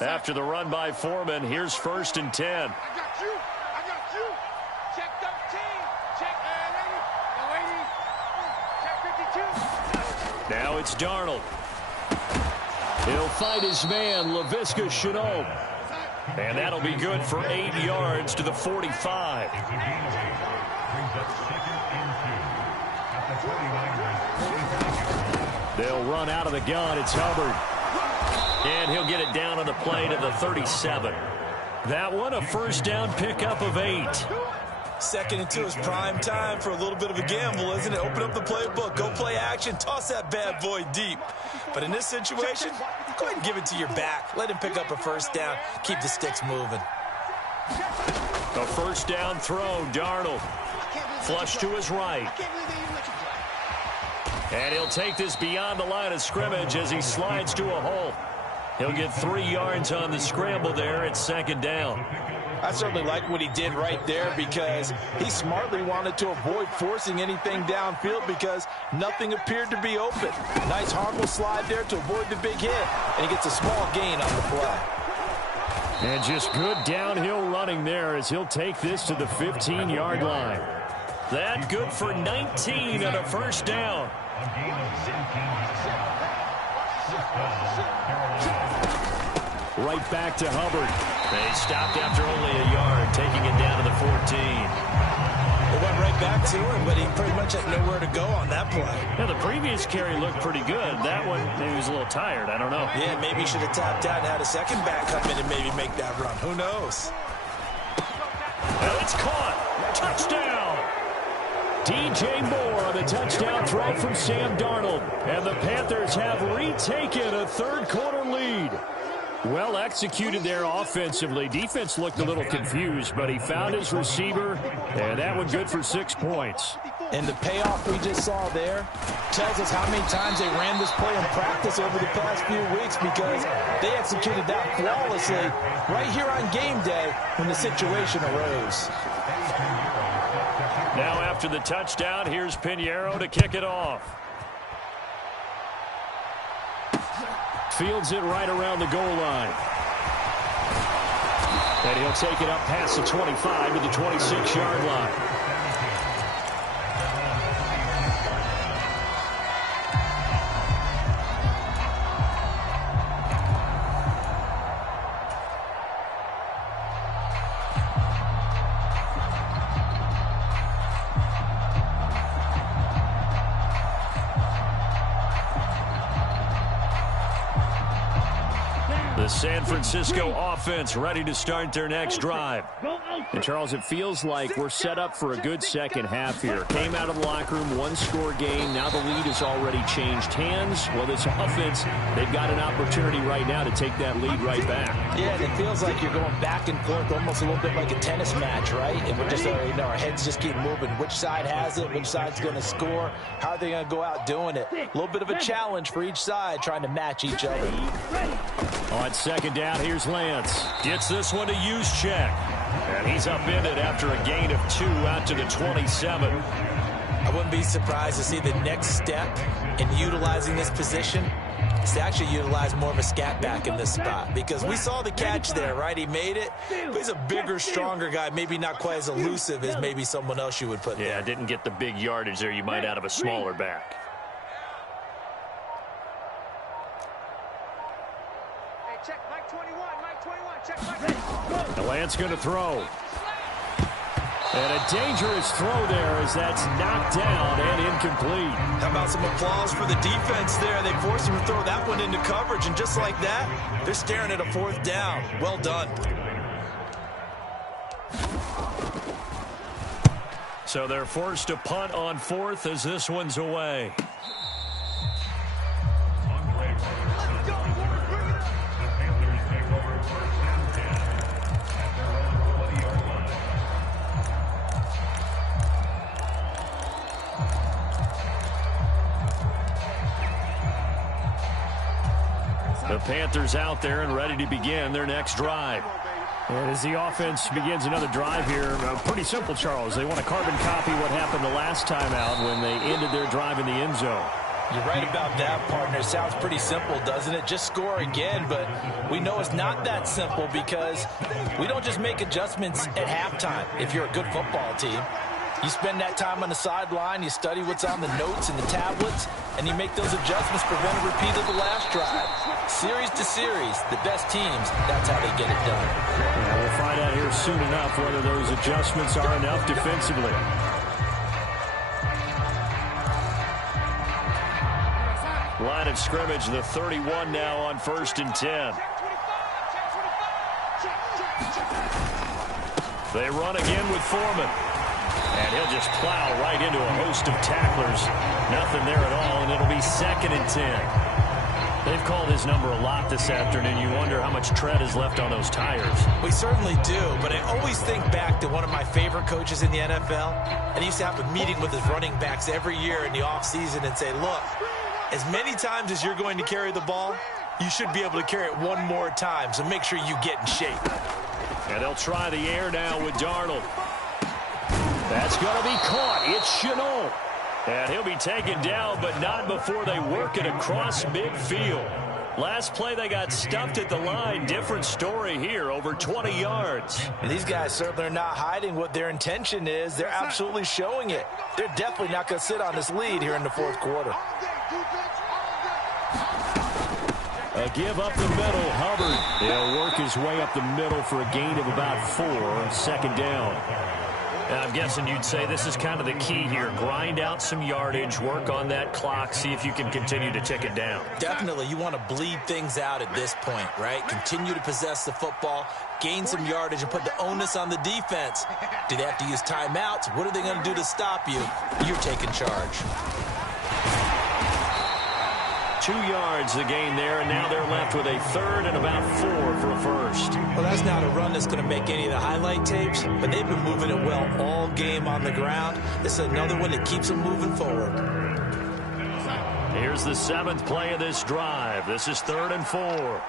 After the run by Foreman, here's 1st and 10. I got you. I got you. Check 13. Check 80. Check 52. Now it's Darnold. He'll fight his man, Laviska Shenault. And that'll be good for 8 yards to the 45. They'll run out of the gun. It's Hubbard. And he'll get it down on the play to the 37. That one, a first down pickup of 8. Second and 2 is prime time for a little bit of a gamble, isn't it? Open up the playbook, go play action, toss that bad boy deep. But in this situation, go ahead and give it to your back. Let him pick up a first down. Keep the sticks moving. A first down throw, Darnold. Flush to his right. And he'll take this beyond the line of scrimmage as he slides to a hole. He'll get 3 yards on the scramble there at second down. I certainly like what he did right there because he smartly wanted to avoid forcing anything downfield because nothing appeared to be open. Nice harmless slide there to avoid the big hit, and he gets a small gain on the play. And just good downhill running there as he'll take this to the 15-yard line. That good for 19 and a first down. Right back to Hubbard. They stopped after only a yard, taking it down to the 14. It went right back to him, but he pretty much had nowhere to go on that play. Yeah, the previous carry looked pretty good. That one, maybe he was a little tired. I don't know. Yeah, maybe he should have tapped out and had a second back come in and maybe make that run. Who knows? Well, it's caught. Touchdown. DJ Moore on the touchdown throw from Sam Darnold. And the Panthers have retaken a third-quarter lead. Well executed there offensively. Defense looked a little confused, but he found his receiver, and that one good for 6 points. And the payoff we just saw there tells us how many times they ran this play in practice over the past few weeks because they executed that flawlessly right here on game day when the situation arose. Now after the touchdown, here's Pinheiro to kick it off. Fields it right around the goal line. And he'll take it up past the 25 to the 26-yard line. The San Francisco offense ready to start their next drive. And, Charles, it feels like we're set up for a good second half here. Came out of the locker room, one-score game. Now the lead has already changed hands. Well, this offense, they've got an opportunity right now to take that lead right back. Yeah, and it feels like you're going back and forth almost a little bit like a tennis match, right? And we're just, our heads just keep moving. Which side has it? Which side's going to score? How are they going to go out doing it? A little bit of a challenge for each side trying to match each other. On second down, here's Lance. Gets this one to Juszczyk. And he's upended after a gain of 2 out to the 27. I wouldn't be surprised to see the next step in utilizing this position is to actually utilize more of a scat back in this spot. Because we saw the catch there, right? He made it. But he's a bigger, stronger guy. Maybe not quite as elusive as maybe someone else you would put there. Yeah, didn't get the big yardage there you might out of a smaller back. Check Mike 21, Mike 21, check Mike. The Lance going to throw. And a dangerous throw there as that's knocked down and incomplete. How about some applause for the defense there? They forced him to throw that one into coverage, and just like that, they're staring at a fourth down. Well done. So they're forced to punt on 4th as this one's away. The Panthers out there and ready to begin their next drive. And as the offense begins another drive here, pretty simple, Charles. They want to carbon copy what happened the last time out when they ended their drive in the end zone. You're right about that, partner. Sounds pretty simple, doesn't it? Just score again, but we know it's not that simple because we don't just make adjustments at halftime if you're a good football team. You spend that time on the sideline, you study what's on the notes and the tablets, and you make those adjustments, prevent a repeat of the last drive. Series to series, the best teams, that's how they get it done. Yeah, we'll find out here soon enough whether those adjustments are enough defensively. Line of scrimmage, the 31 now on 1st and 10. They run again with Foreman. And he'll just plow right into a host of tacklers. Nothing there at all, and it'll be 2nd and 10. They've called his number a lot this afternoon. You wonder how much tread is left on those tires. We certainly do, but I always think back to one of my favorite coaches in the NFL, and he used to have a meeting with his running backs every year in the offseason and say, look, as many times as you're going to carry the ball, you should be able to carry it one more time, so make sure you get in shape. And they'll try the air now with Darnold. That's going to be caught. It's Chenault. And he'll be taken down, but not before they work it across midfield. Last play, they got stuffed at the line. Different story here, over 20 yards. And these guys certainly are not hiding what their intention is. They're absolutely showing it. They're definitely not going to sit on this lead here in the 4th quarter. A give up the middle. Hubbard. He'll work his way up the middle for a gain of about 4. 2nd down. And I'm guessing you'd say this is kind of the key here. Grind out some yardage, work on that clock, see if you can continue to tick it down. Definitely. You want to bleed things out at this point, right? Continue to possess the football, gain some yardage, and put the onus on the defense. Do they have to use timeouts? What are they going to do to stop you? You're taking charge. 2 yards the gain there, and now they're left with a 3rd and about 4 for a first. Well, that's not a run that's going to make any of the highlight tapes, but they've been moving it well all game on the ground. This is another one that keeps them moving forward. Here's the 7th play of this drive. This is 3rd and 4.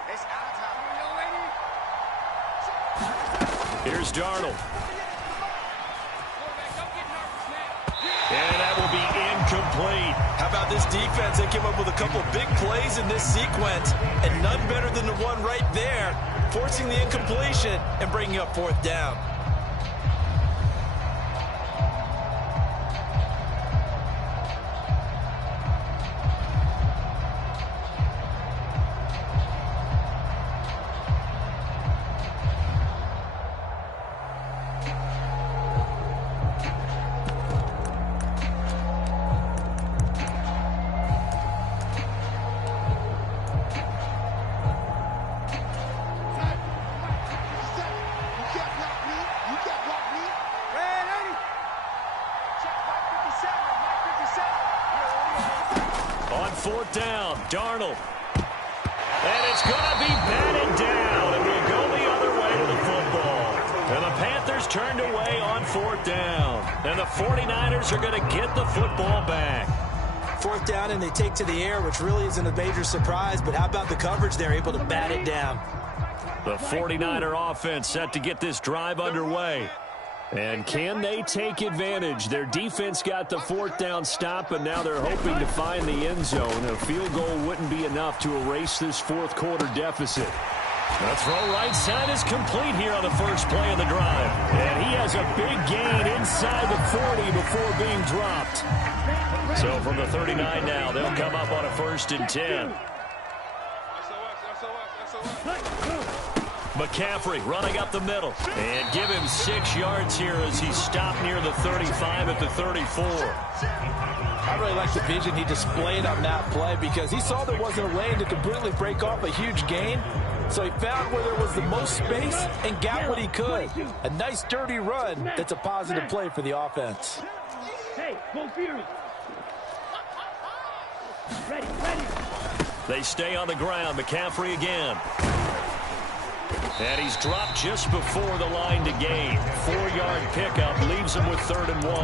Here's Darnold. And that will be incomplete. How about this defense? They came up with a couple big plays in this sequence, and none better than the one right there, forcing the incompletion and bringing up 4th down. On 4th down, Darnold. And it's going to be batted down, and we'll go the other way to the football. And the Panthers turned away on 4th down. And the 49ers are going to get the football back. 4th down, and they take to the air, which really isn't a major surprise, but how about the coverage? They're able to bat it down. The 49er offense set to get this drive underway. And can they take advantage? Their defense got the 4th down stop, and now they're hoping to find the end zone. A field goal wouldn't be enough to erase this 4th quarter deficit. The throw right side is complete here on the first play of the drive. And he has a big gain inside the 40 before being dropped. So from the 39 now, they'll come up on a 1st and 10. McCaffrey running up the middle. And give him 6 yards here as he stopped near the 35 at the 34. I really like the vision he displayed on that play because he saw there wasn't a lane to completely break off a huge gain. So he found where there was the most space and got what he could. A nice dirty run that's a positive play for the offense. Hey, go Fury. Ready, ready. They stay on the ground. McCaffrey again. And he's dropped just before the line to gain. 4-yard pickup leaves him with 3rd and 1.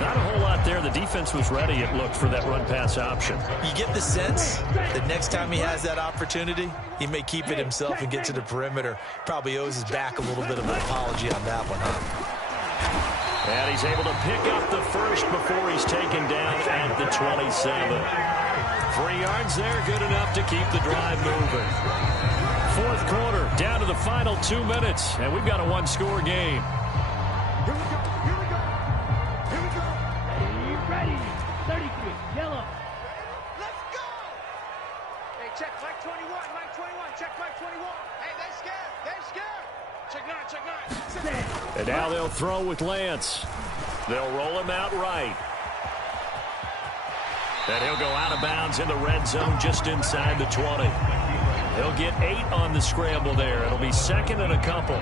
Not a whole lot there. The defense was ready, it looked, for that run-pass option. You get the sense that next time he has that opportunity, he may keep it himself and get to the perimeter. Probably owes his back a little bit of an apology on that one, huh? And he's able to pick up the first before he's taken down at the 27. 3 yards there, good enough to keep the drive moving. 4th quarter, down to the final 2 minutes, and we've got a 1-score game. Here we go, here we go, here we go. Ready, 33, yellow. Let's go! Hey, check Mike 21, Mike 21, check Mike 21. Hey, they scared, they scared. Check 9, check 9. And now they'll throw with Lance. They'll roll him out right. And he'll go out of bounds in the red zone just inside the 20. He'll get 8 on the scramble there. It'll be 2nd and a couple.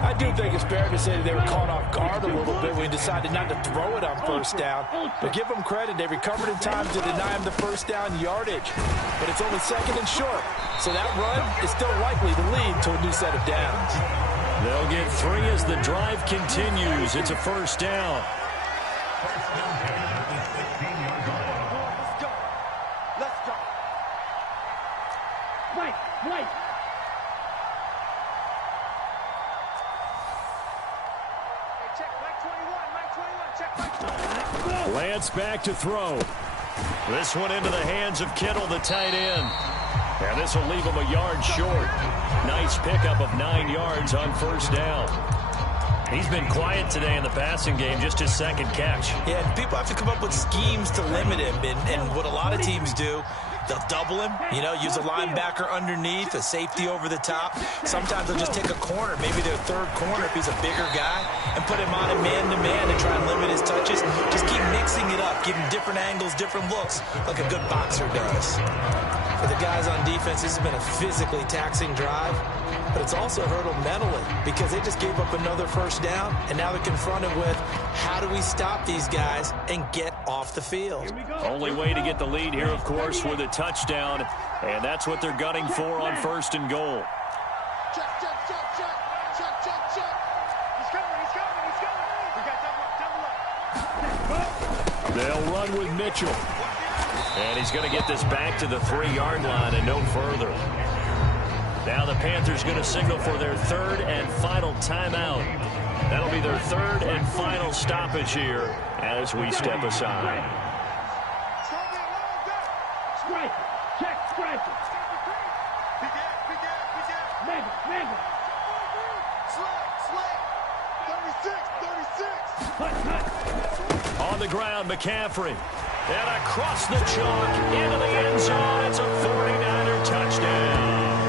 I do think it's fair to say that they were caught off guard a little bit when we decided not to throw it on 1st down. But give them credit. They recovered in time to deny him the 1st down yardage. But it's only 2nd and short. So that run is still likely to lead to a new set of downs. They'll get 3 as the drive continues. It's a 1st down. Let's go. Let's go. Right, right. Hey, check Mike 21, Mike 21, check Mike 21. Lance back to throw. This one into the hands of Kittle, the tight end. And this will leave him a yard short. Nice pickup of 9 yards on 1st down. He's been quiet today in the passing game, just his 2nd catch. Yeah, and people have to come up with schemes to limit him. And what a lot of teams do, they'll double him, use a linebacker underneath, a safety over the top. Sometimes they'll just take a corner, maybe their 3rd corner if he's a bigger guy, and put him on a man-to-man and try and limit his touches. Just keep mixing it up, give him different angles, different looks, like a good boxer does. For the guys on defense, this has been a physically taxing drive, but it's also hurt them mentally because they just gave up another 1st down, and now they're confronted with how do we stop these guys and get off the field? Only way to get the lead here, of course, with a touchdown, and that's what they're gunning for on 1st and goal. Check, check, check, check, check, check, check. He's coming, he's coming, he's coming. We got double up. They'll run with Mitchell. And he's going to get this back to the 3-yard line and no further. Now the Panthers going to signal for their 3rd and final timeout. That'll be their 3rd and final stoppage here as we step aside. Strike, check, strike. Mega, mega. Slap, 36, 36. Cut, cut. On the ground, McCaffrey. And across the chalk into the end zone. It's a 49er touchdown.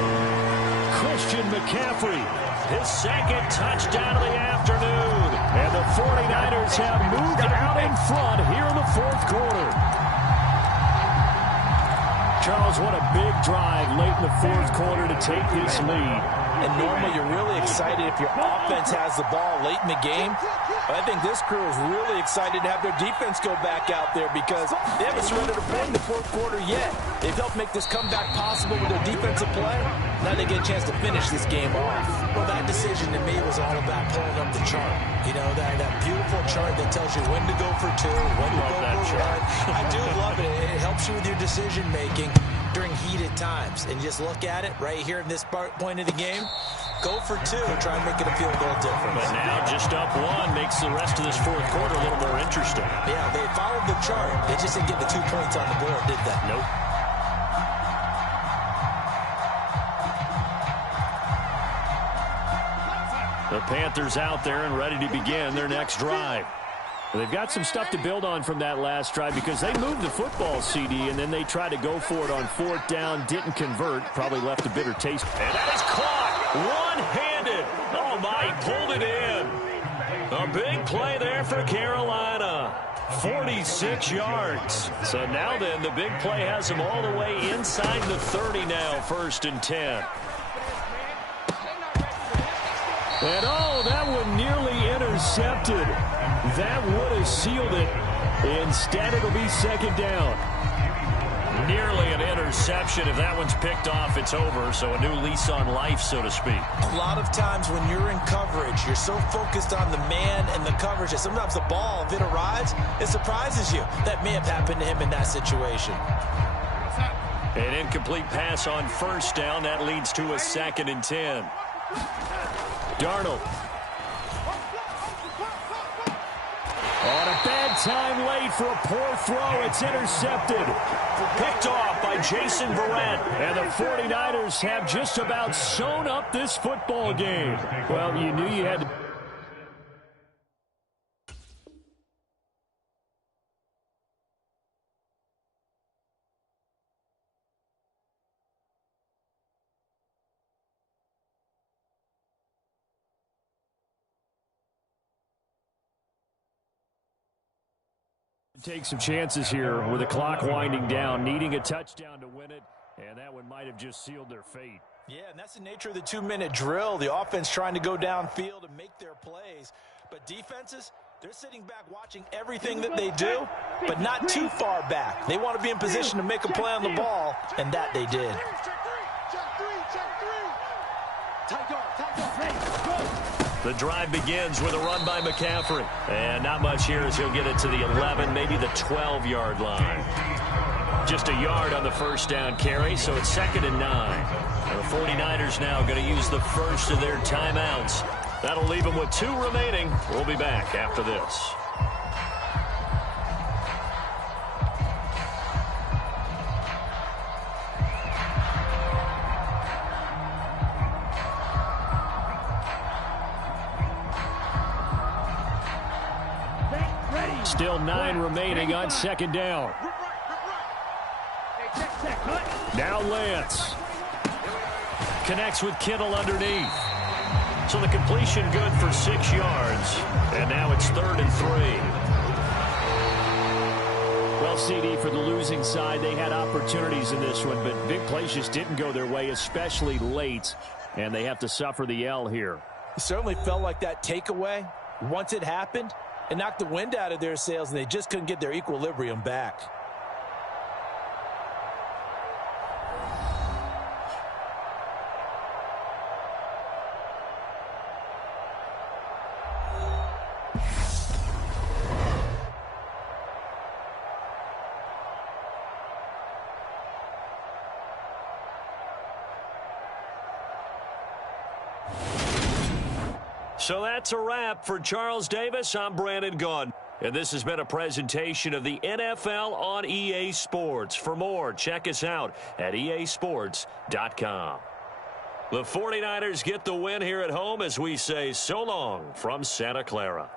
Christian McCaffrey, his 2nd touchdown of the afternoon. And the 49ers have moved out in front here in the 4th quarter. Charles, what a big drive late in the 4th quarter to take this lead. And normally you're really excited if your offense has the ball late in the game. But I think this crew is really excited to have their defense go back out there because they haven't surrendered a point in the 4th quarter yet. They've helped make this comeback possible with their defensive play. Now they get a chance to finish this game off. Well, that decision to me was all about pulling up the chart. That beautiful chart that tells you when to go for 2, when to go for 1. I do love it. It helps you with your decision making during heated times. And just look at it right here in this point of the game. Go for 2, try and make it a field goal difference. But now just up 1 makes the rest of this 4th quarter a little more interesting. Yeah, they followed the chart. They just didn't get the 2 points on the board, did they? Nope. The Panthers out there and ready to begin their next drive. They've got some stuff to build on from that last drive because they moved the football, CD, and then they tried to go for it on 4th down, didn't convert, probably left a bitter taste. And that is caught one-handed. Oh, my, he pulled it in. A big play there for Carolina. 46 yards. So now then, the big play has them all the way inside the 30 now, 1st and 10. And oh, that one nearly intercepted. That would have sealed it. Instead, it'll be second down. Nearly an interception. If that one's picked off, it's over. So a new lease on life, so to speak. A lot of times when you're in coverage, you're so focused on the man and the coverage that sometimes the ball, if it arrives, it surprises you. That may have happened to him in that situation. An incomplete pass on first down. That leads to a 2nd and 10. Darnold. On a bad time late for a poor throw. It's intercepted. Picked off by Jason Verrett. And the 49ers have just about sewn up this football game. Well, you knew you had to. Take some chances here with the clock winding down, needing a touchdown to win it, and that one might have just sealed their fate. Yeah, and that's the nature of the 2-minute drill. The offense trying to go downfield and make their plays. But defenses, they're sitting back watching everything that they do, but not too far back. They want to be in position to make a play on the ball, and that they did. The drive begins with a run by McCaffrey. And not much here as he'll get it to the 11, maybe the 12-yard line. Just a yard on the first down carry, so it's 2nd and 9. And the 49ers now going to use the first of their timeouts. That'll leave them with 2 remaining. We'll be back after this. Still 9 remaining on 2nd down. Now Lance. Connects with Kittle underneath. So the completion good for 6 yards. And now it's 3rd and 3. Well, CD, for the losing side, they had opportunities in this one, but big plays just didn't go their way, especially late. And they have to suffer the L here. It certainly felt like that takeaway, once it happened, it knocked the wind out of their sails, and they just couldn't get their equilibrium back. So that's a wrap for Charles Davis. I'm Brandon Gunn. And this has been a presentation of the NFL on EA Sports. For more, check us out at easports.com. The 49ers get the win here at home as we say so long from Santa Clara.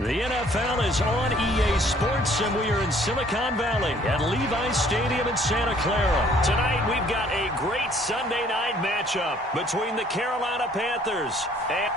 The NFL is on EA Sports, and we are in Silicon Valley at Levi's Stadium in Santa Clara. Tonight, we've got a great Sunday night matchup between the Carolina Panthers and...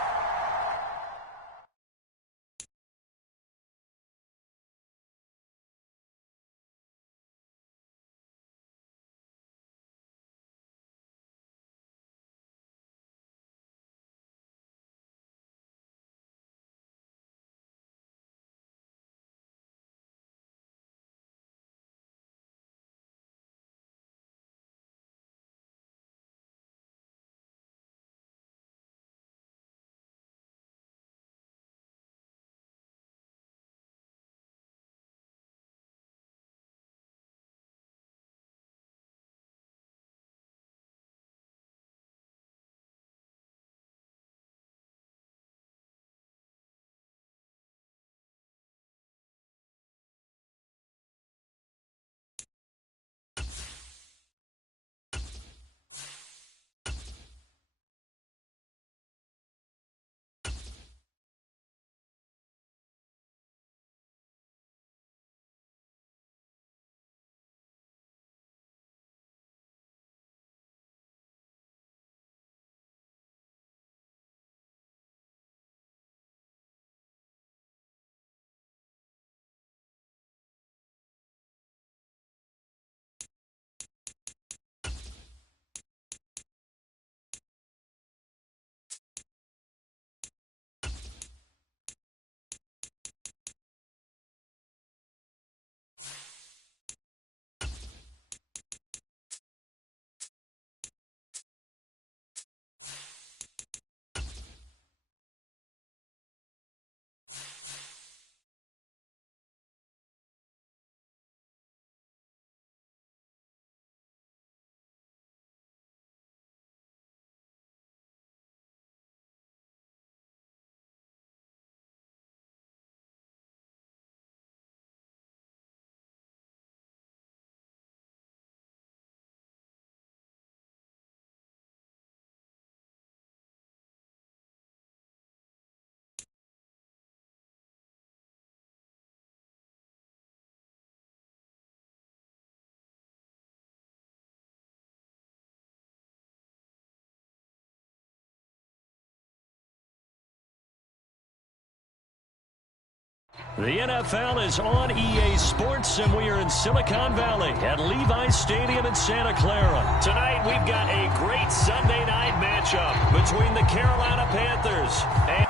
The NFL is on EA Sports, and we are in Silicon Valley at Levi's Stadium in Santa Clara. Tonight, we've got a great Sunday night matchup between the Carolina Panthers and...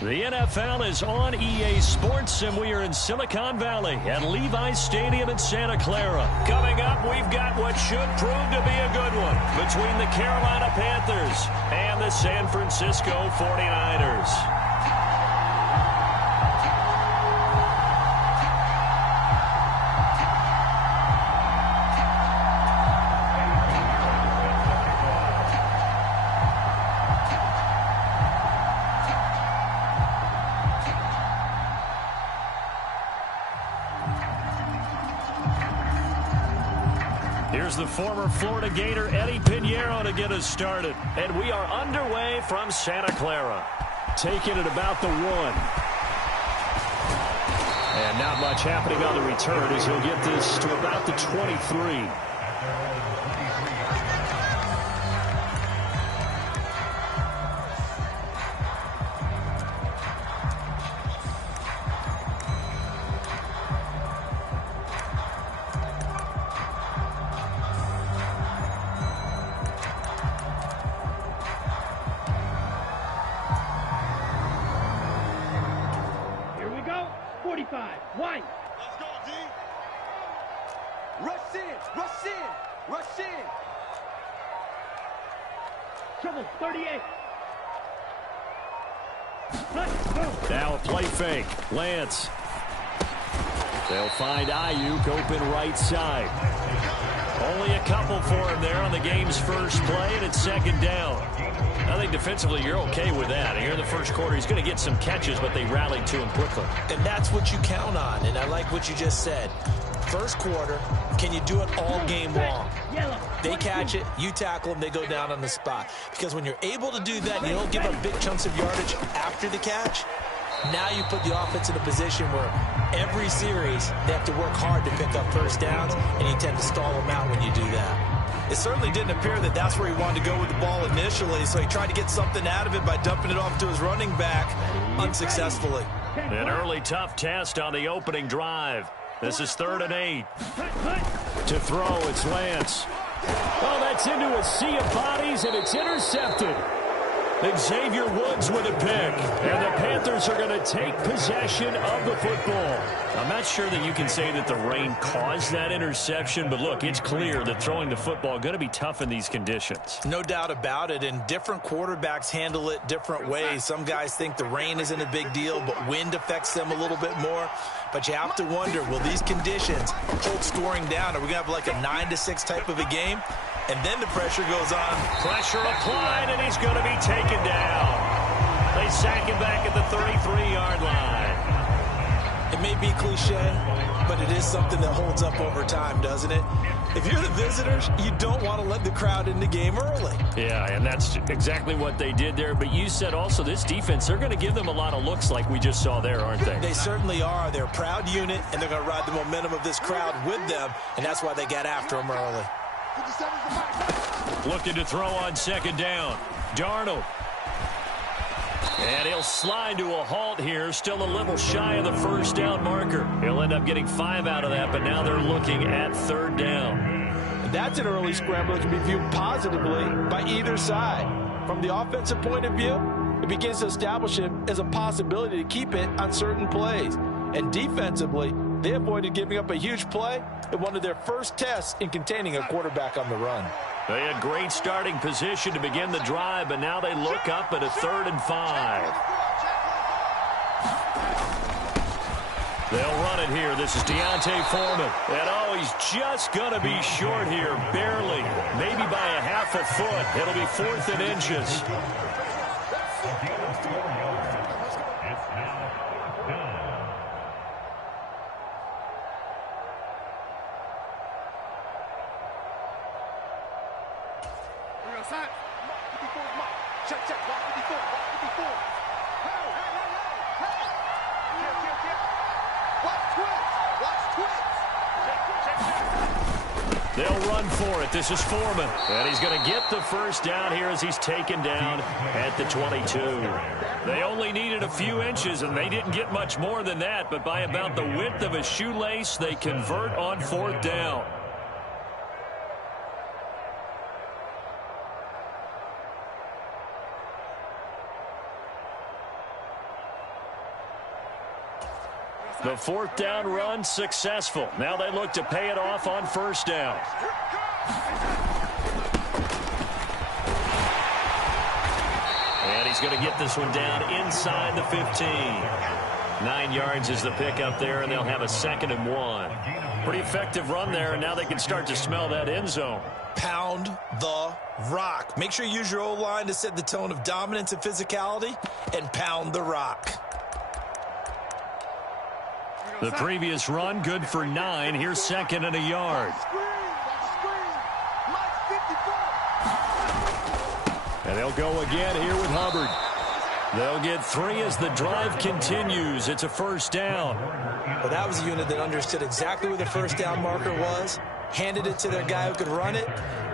The NFL is on EA Sports, and we are in Silicon Valley at Levi's Stadium in Santa Clara. Coming up, we've got what should prove to be a good one between the Carolina Panthers and the San Francisco 49ers. Here's the former Florida Gator Eddie Pinheiro to get us started. And we are underway from Santa Clara. Taking it about the 1. And not much happening on the return as he'll get this to about the 23. Wide. Let's go, D. Rush in, rush in, rush in. Trouble, 38. Now a play fake. Lance. They'll find Ayuk open right side. Only a couple for him there on the game's first play, and it's second down. I think defensively you're okay with that. Here in the first quarter, he's going to get some catches, but they rallied to him quickly. And that's what you count on, and I like what you just said. First quarter, can you do it all game long? They catch it, you tackle them, they go down on the spot. Because when you're able to do that and you don't give up big chunks of yardage after the catch, now you put the offense in a position where every series they have to work hard to pick up first downs, and you tend to stall them out when you do that. It certainly didn't appear that that's where he wanted to go with the ball initially, so he tried to get something out of it by dumping it off to his running back unsuccessfully. An early tough test on the opening drive. This is 3rd and 8. To throw, it's Lance. Oh, that's into a sea of bodies, and it's intercepted. Xavier Woods with a pick, and the Panthers are going to take possession of the football. I'm not sure that you can say that the rain caused that interception, but look, it's clear that throwing the football is going to be tough in these conditions. No doubt about it, and different quarterbacks handle it different ways. Some guys think the rain isn't a big deal, but wind affects them a little bit more. But you have to wonder, will these conditions hold scoring down? Are we going to have like a 9-6 type of a game? And then the pressure goes on. Pressure applied, and he's going to be taken down. They sack him back at the 33-yard line. It may be cliche, but it is something that holds up over time, doesn't it? If you're the visitors, you don't want to let the crowd in the game early. Yeah, and that's exactly what they did there. But you said also this defense, they're going to give them a lot of looks like we just saw there, aren't they? They certainly are. They're a proud unit, and they're going to ride the momentum of this crowd with them, and that's why they got after them early. Looking to throw on 2nd down. Darnold. And he'll slide to a halt here. Still a little shy of the first down marker. He'll end up getting 5 out of that, but now they're looking at 3rd down. That's an early scramble that can be viewed positively by either side. From the offensive point of view, it begins to establish it as a possibility to keep it on certain plays. And defensively, they avoided giving up a huge play in one of their first tests in containing a quarterback on the run. They had great starting position to begin the drive, but now they look up at a 3rd and 5. They'll run it here. This is Deontay Foreman. And, oh, he's just going to be short here, barely. Maybe by a half a foot. It'll be 4th and inches. Check, check, walk 54, walk 54. Hey, hey, hey, hey. Watch twins, watch twins. They'll run for it. This is Foreman. And he's going to get the first down here as he's taken down at the 22. They only needed a few inches, and they didn't get much more than that. But by about the width of a shoelace, they convert on 4th down. The fourth down run successful. Now they look to pay it off on first down. And he's going to get this one down inside the 15. 9 yards is the pickup there, and they'll have a 2nd and 1. Pretty effective run there, and now they can start to smell that end zone. Pound the rock. Make sure you use your O-line to set the tone of dominance and physicality, and pound the rock. The previous run, good for 9. Here's 2nd and a yard. And they'll go again here with Hubbard. They'll get 3 as the drive continues. It's a first down. Well, that was a unit that understood exactly where the first down marker was, handed it to their guy who could run it,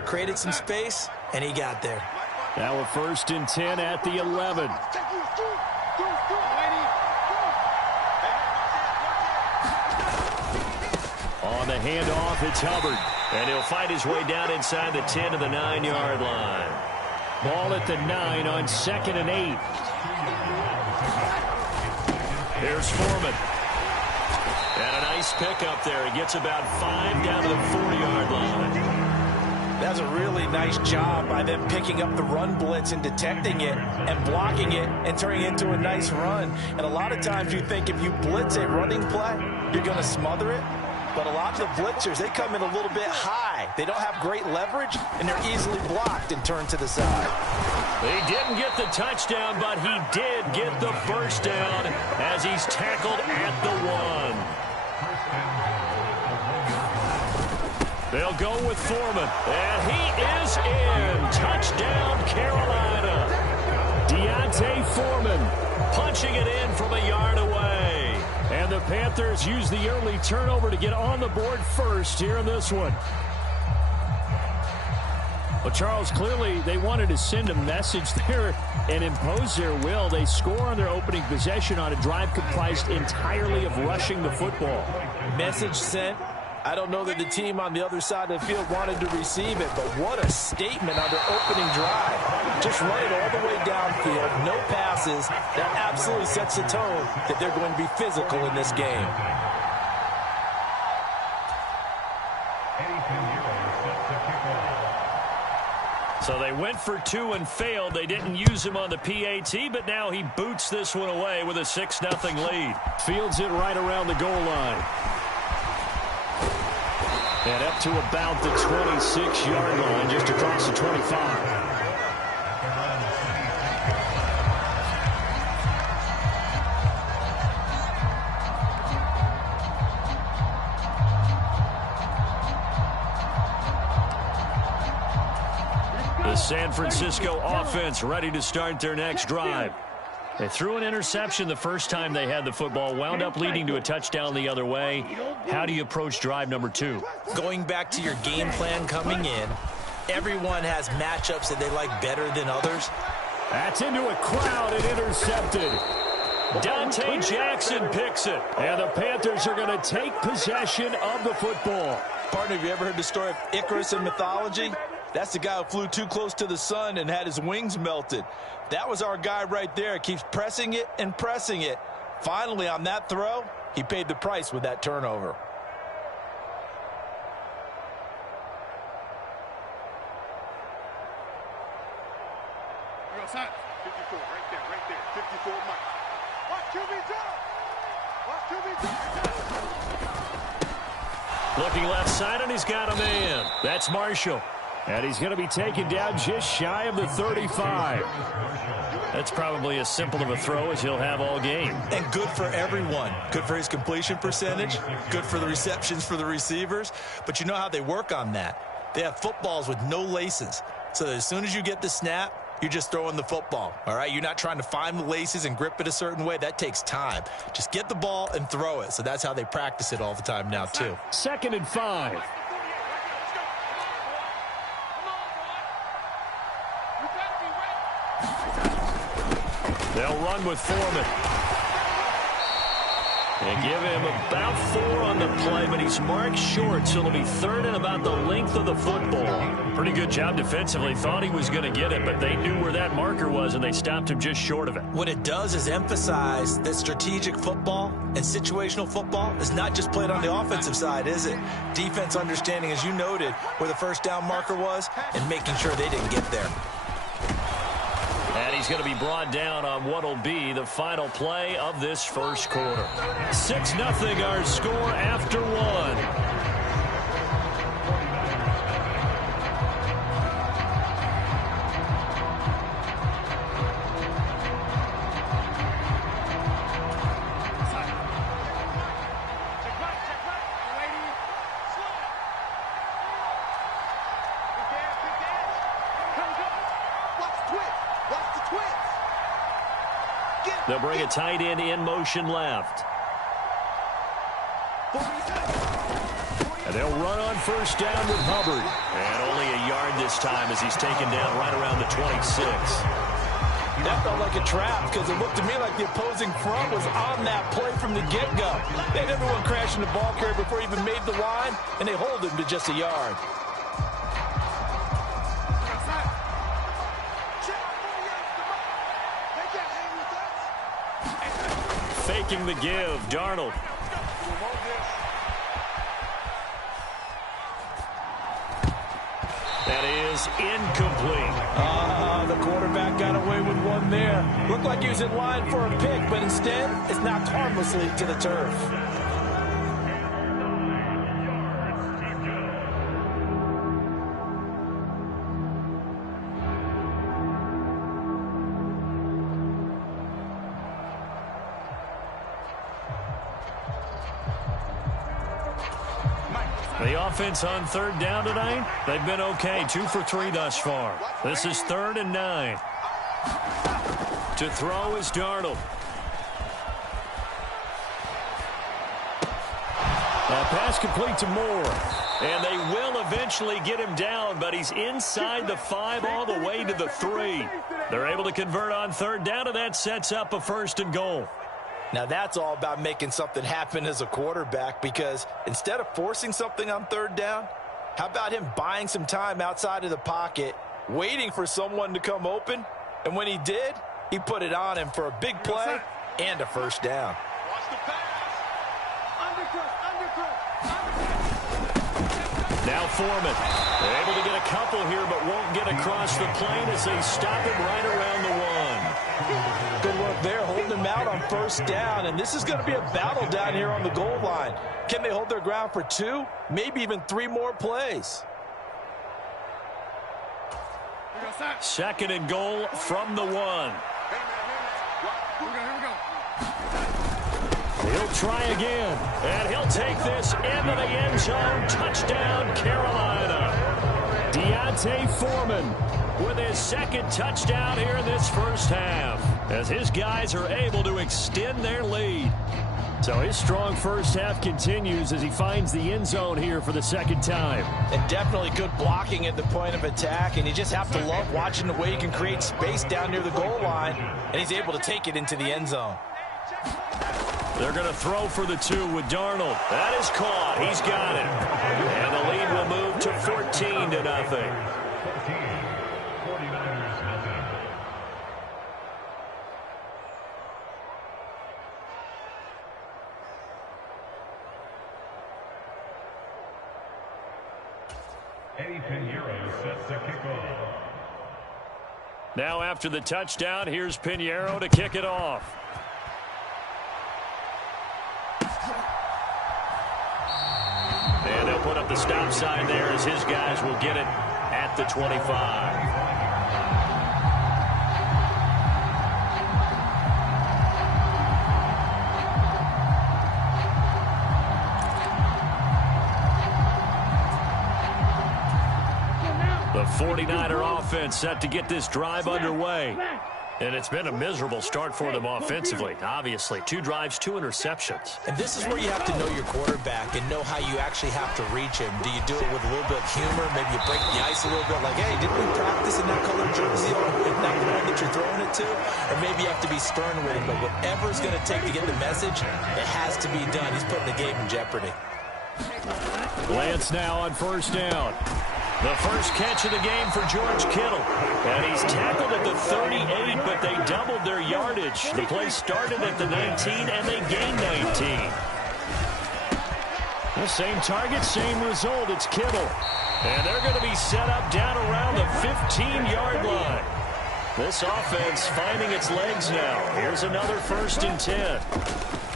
created some space, and he got there. Now a 1st and 10 at the 11. On the handoff, it's Hubbard. And he'll fight his way down inside the 10 to the 9-yard line. Ball at the 9 on 2nd and 8. Here's Foreman. And a nice pickup there. He gets about 5 down to the 4-yard line. That's a really nice job by them picking up the run blitz and detecting it and blocking it and turning it into a nice run. And a lot of times you think if you blitz a running play, you're going to smother it. But a lot of the blitzers, they come in a little bit high. They don't have great leverage, and they're easily blocked and turned to the side. He didn't get the touchdown, but he did get the first down as he's tackled at the 1. They'll go with Foreman, and he is in. Touchdown, Carolina. Deontay Foreman punching it in from a yard away. And the Panthers use the early turnover to get on the board first here in this one. Well, Charles, clearly they wanted to send a message there and impose their will. They score on their opening possession on a drive comprised entirely of rushing the football. Message sent. I don't know that the team on the other side of the field wanted to receive it, but what a statement on their opening drive. Just run it all the way downfield, no passes. That absolutely sets the tone that they're going to be physical in this game. So they went for 2 and failed. They didn't use him on the PAT, but now he boots this one away with a 6-0 lead. Fields it right around the goal line. And up to about the 26-yard line, just across the 25. The San Francisco offense ready to start their next drive. They threw an interception the first time they had the football, wound up leading to a touchdown the other way. How do you approach drive number 2? Going back to your game plan coming in, everyone has matchups that they like better than others. That's into a crowd and intercepted. Dante Jackson picks it. And the Panthers are going to take possession of the football. Partner, have you ever heard the story of Icarus in mythology? That's the guy who flew too close to the sun and had his wings melted. That was our guy right there. Keeps pressing it and pressing it. Finally, on that throw, he paid the price with that turnover. Outside. 54, right there. 54, Mike. Watch QB Looking left side, and he's got a man. That's Marshall. And he's going to be taken down just shy of the 35. That's probably as simple of a throw as he'll have all game. And good for everyone. Good for his completion percentage. Good for the receptions for the receivers. But you know how they work on that. They have footballs with no laces. So that as soon as you get the snap, you're just throwing the football. All right? You're not trying to find the laces and grip it a certain way. That takes time. Just get the ball and throw it. So that's how they practice it all the time now, too. 2nd and 5. They'll run with Foreman. They give him about 4 on the play, but he's marked short, so it'll be 3rd and about the length of the football. Pretty good job defensively. Thought he was going to get it, but they knew where that marker was, and they stopped him just short of it. What it does is emphasize that strategic football and situational football is not just played on the offensive side, is it? Defense understanding, as you noted, where the first down marker was and making sure they didn't get there. And he's going to be brought down on what will be the final play of this first quarter. 6-0 our score after 1. They'll bring a tight end in motion left. And they'll run on first down with Hubbard. And only a yard this time as he's taken down right around the 26. That felt like a trap because it looked to me like the opposing front was on that play from the get-go. They had everyone crashing the ball carrier before he even made the line, and they hold him to just a yard. Faking the give, Darnold. That is incomplete. The quarterback got away with one there. Looked like he was in line for a pick, but instead, it's knocked harmlessly to the turf. The offense on 3rd down tonight, they've been okay. 2 for 3 thus far. This is 3rd and 9. To throw is Darnold. That pass complete to Moore. And they will eventually get him down, but he's inside the 5 all the way to the 3. They're able to convert on 3rd down, and that sets up a 1st and goal. Now that's all about making something happen as a quarterback, because instead of forcing something on 3rd down, how about him buying some time outside of the pocket, waiting for someone to come open, and when he did, he put it on him for a big play and a 1st down. Watch the pass. Now Foreman. They're able to get a couple here, but won't get across the plane as they stop him right around the 1. Good work there, holding him out on 1st down, and this is going to be a battle down here on the goal line. Can they hold their ground for 2, maybe even 3 more plays? 2nd and goal from the 1. He'll try again, and he'll take this into the end zone. Touchdown, Carolina. Deontay Foreman with his 2nd touchdown here in this first half, as his guys are able to extend their lead. So his strong first half continues as he finds the end zone here for the 2nd time. And definitely good blocking at the point of attack, and you just have to love watching the way he can create space down near the goal line, and he's able to take it into the end zone. They're going to throw for the 2 with Darnold. That is caught. He's got it. And the lead will move to 14-0. Now after the touchdown, here's Pinheiro to kick it off. And they'll put up the stop sign there as his guys will get it at the 25. The 49er offense set to get this drive underway. And it's been a miserable start for them offensively. Obviously, 2 drives, 2 interceptions. And this is where you have to know your quarterback and know how you actually have to reach him. Do you do it with a little bit of humor? Maybe you break the ice a little bit, like, hey, didn't we practice in that colored jersey? Isn't that the one that you're throwing it to, or maybe you have to be stern with him. But whatever it's going to take to get the message, it has to be done. He's putting the game in jeopardy. Lance now on first down. The first catch of the game for George Kittle. And he's tackled at the 38, but they doubled their yardage. The play started at the 19, and they gained 19. The same target, same result. It's Kittle. And they're going to be set up down around the 15-yard line. This offense finding its legs now. Here's another 1st and 10.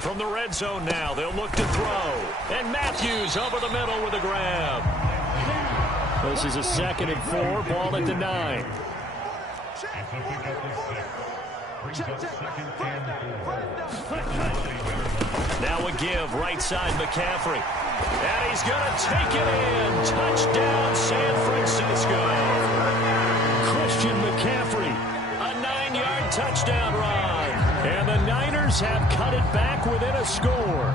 From the red zone now, they'll look to throw. And Matthews over the middle with a grab. This is a 2nd and 4, ball at the 9. Now a give, right side McCaffrey. And he's going to take it in. Touchdown, San Francisco. Christian McCaffrey, a 9-yard touchdown run. And the Niners have cut it back within a score.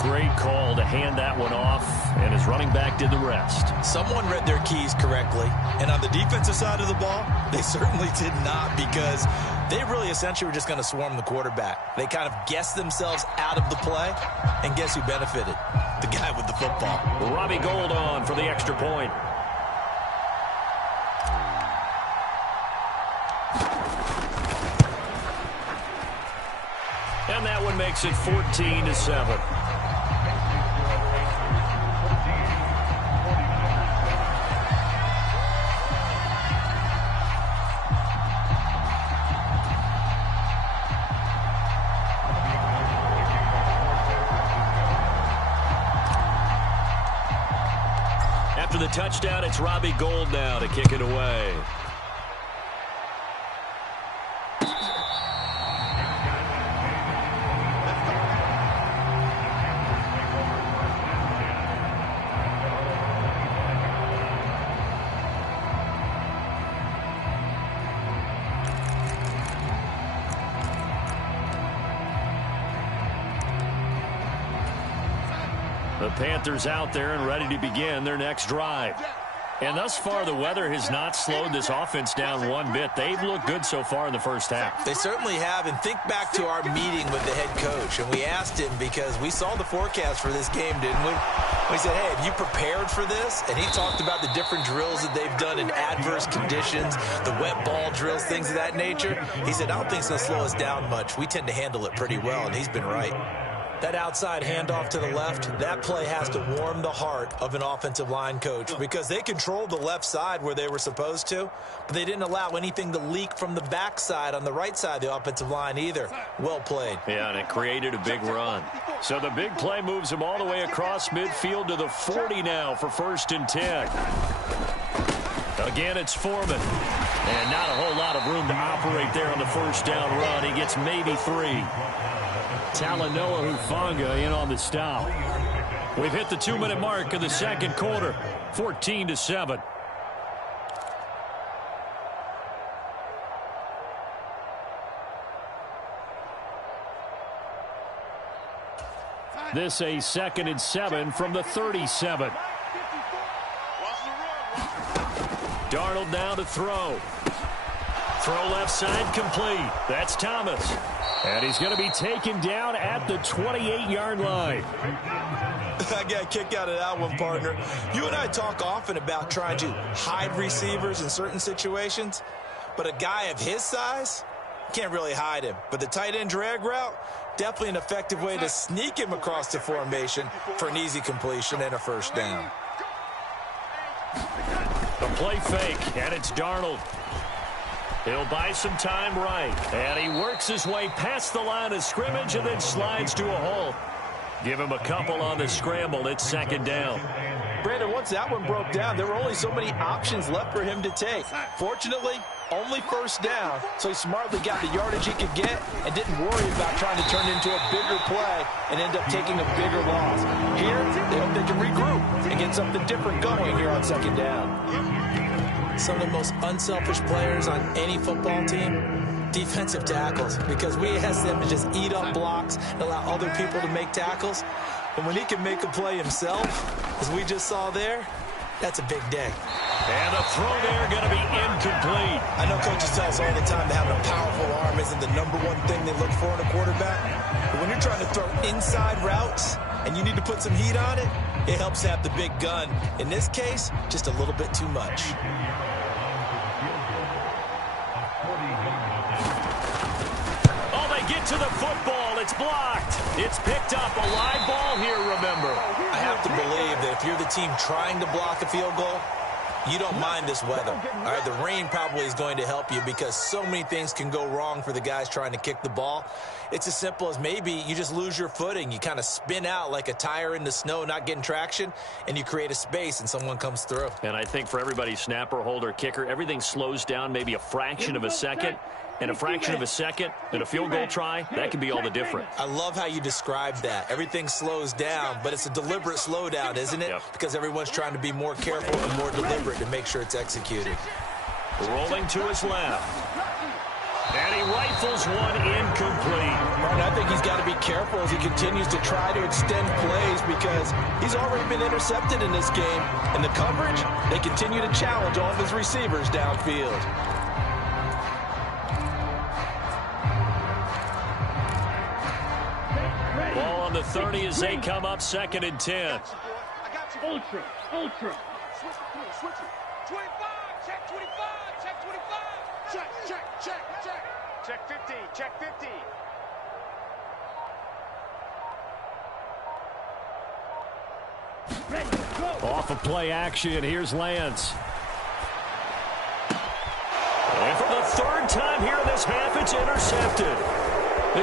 Great call to hand that one off, and his running back did the rest. Someone read their keys correctly, and on the defensive side of the ball, they certainly did not, because they really essentially were just going to swarm the quarterback. They kind of guessed themselves out of the play, and guess who benefited? The guy with the football. Robbie Gould on for the extra point. And that one makes it 14-7. After the touchdown, it's Robbie Gould now to kick it away. The Panthers out there and ready to begin their next drive. And thus far, the weather has not slowed this offense down one bit. They've looked good so far in the first half. They certainly have. And think back to our meeting with the head coach. And we asked him, because we saw the forecast for this game, didn't we? We said, hey, have you prepared for this? And he talked about the different drills that they've done in adverse conditions, the wet ball drills, things of that nature. He said, I don't think it's going to slow us down much. We tend to handle it pretty well, and he's been right. That outside handoff to the left, that play has to warm the heart of an offensive line coach, because they controlled the left side where they were supposed to, but they didn't allow anything to leak from the backside on the right side of the offensive line either. Well played. Yeah, and it created a big run. So the big play moves him all the way across midfield to the 40 now for 1st and 10. Again, it's Foreman. And not a whole lot of room to operate there on the 1st down run. He gets maybe 3. Talanoa Hufanga in on the stop. We've hit the 2-minute mark of the second quarter. 14-7. This a 2nd and 7 from the 37. Darnold now to throw. Throw left side complete. That's Thomas. And he's going to be taken down at the 28-yard line. I got a kick out of that one, partner. You and I talk often about trying to hide receivers in certain situations, but a guy of his size, can't really hide him. But the tight end drag route, definitely an effective way to sneak him across the formation for an easy completion and a 1st down. The play fake, and it's Darnold. He'll buy some time right. And he works his way past the line of scrimmage and then slides to a hole. Give him a couple on the scramble. It's 2nd down. Brandon, once that one broke down, there were only so many options left for him to take. Fortunately, only 1st down, so he smartly got the yardage he could get and didn't worry about trying to turn it into a bigger play and end up taking a bigger loss. Here, they hope they can regroup and get something different going here on 2nd down. Some of the most unselfish players on any football team, defensive tackles, because we ask them to just eat up blocks and allow other people to make tackles. And when he can make a play himself, as we just saw there, that's a big day. And the throw there going to be incomplete. I know coaches tell us all the time that having a powerful the #1 thing they look for in a quarterback. But when you're trying to throw inside routes and you need to put some heat on it, it helps have the big gun. In this case, just a little bit too much. Oh, they get to the football. It's blocked. It's picked up. A live ball here, remember. I have to believe that if you're the team trying to block a field goal, you don't mind this weather. All right, the rain probably is going to help you because so many things can go wrong for the guys trying to kick the ball. It's as simple as maybe you just lose your footing. You kind of spin out like a tire in the snow, not getting traction, and you create a space and someone comes through. And I think for everybody, snapper, holder, kicker, everything slows down maybe a fraction of a second. And a fraction of a second and a field goal try, that can be all the difference. I love how you described that. Everything slows down, but it's a deliberate slowdown, isn't it? Yep. Because everyone's trying to be more careful and more deliberate to make sure it's executed. Rolling to his left. And he rifles one incomplete. Martin, I think he's got to be careful as he continues to try to extend plays because he's already been intercepted in this game. And the coverage, they continue to challenge all of his receivers downfield. Ball on the 30 as they come up 2nd and 10. Ultra. Switch it. 25, check 25, check 25. Check 50, check 50. Ready, go. Off of play action, here's Lance. And for the 3rd time here in this half, it's intercepted.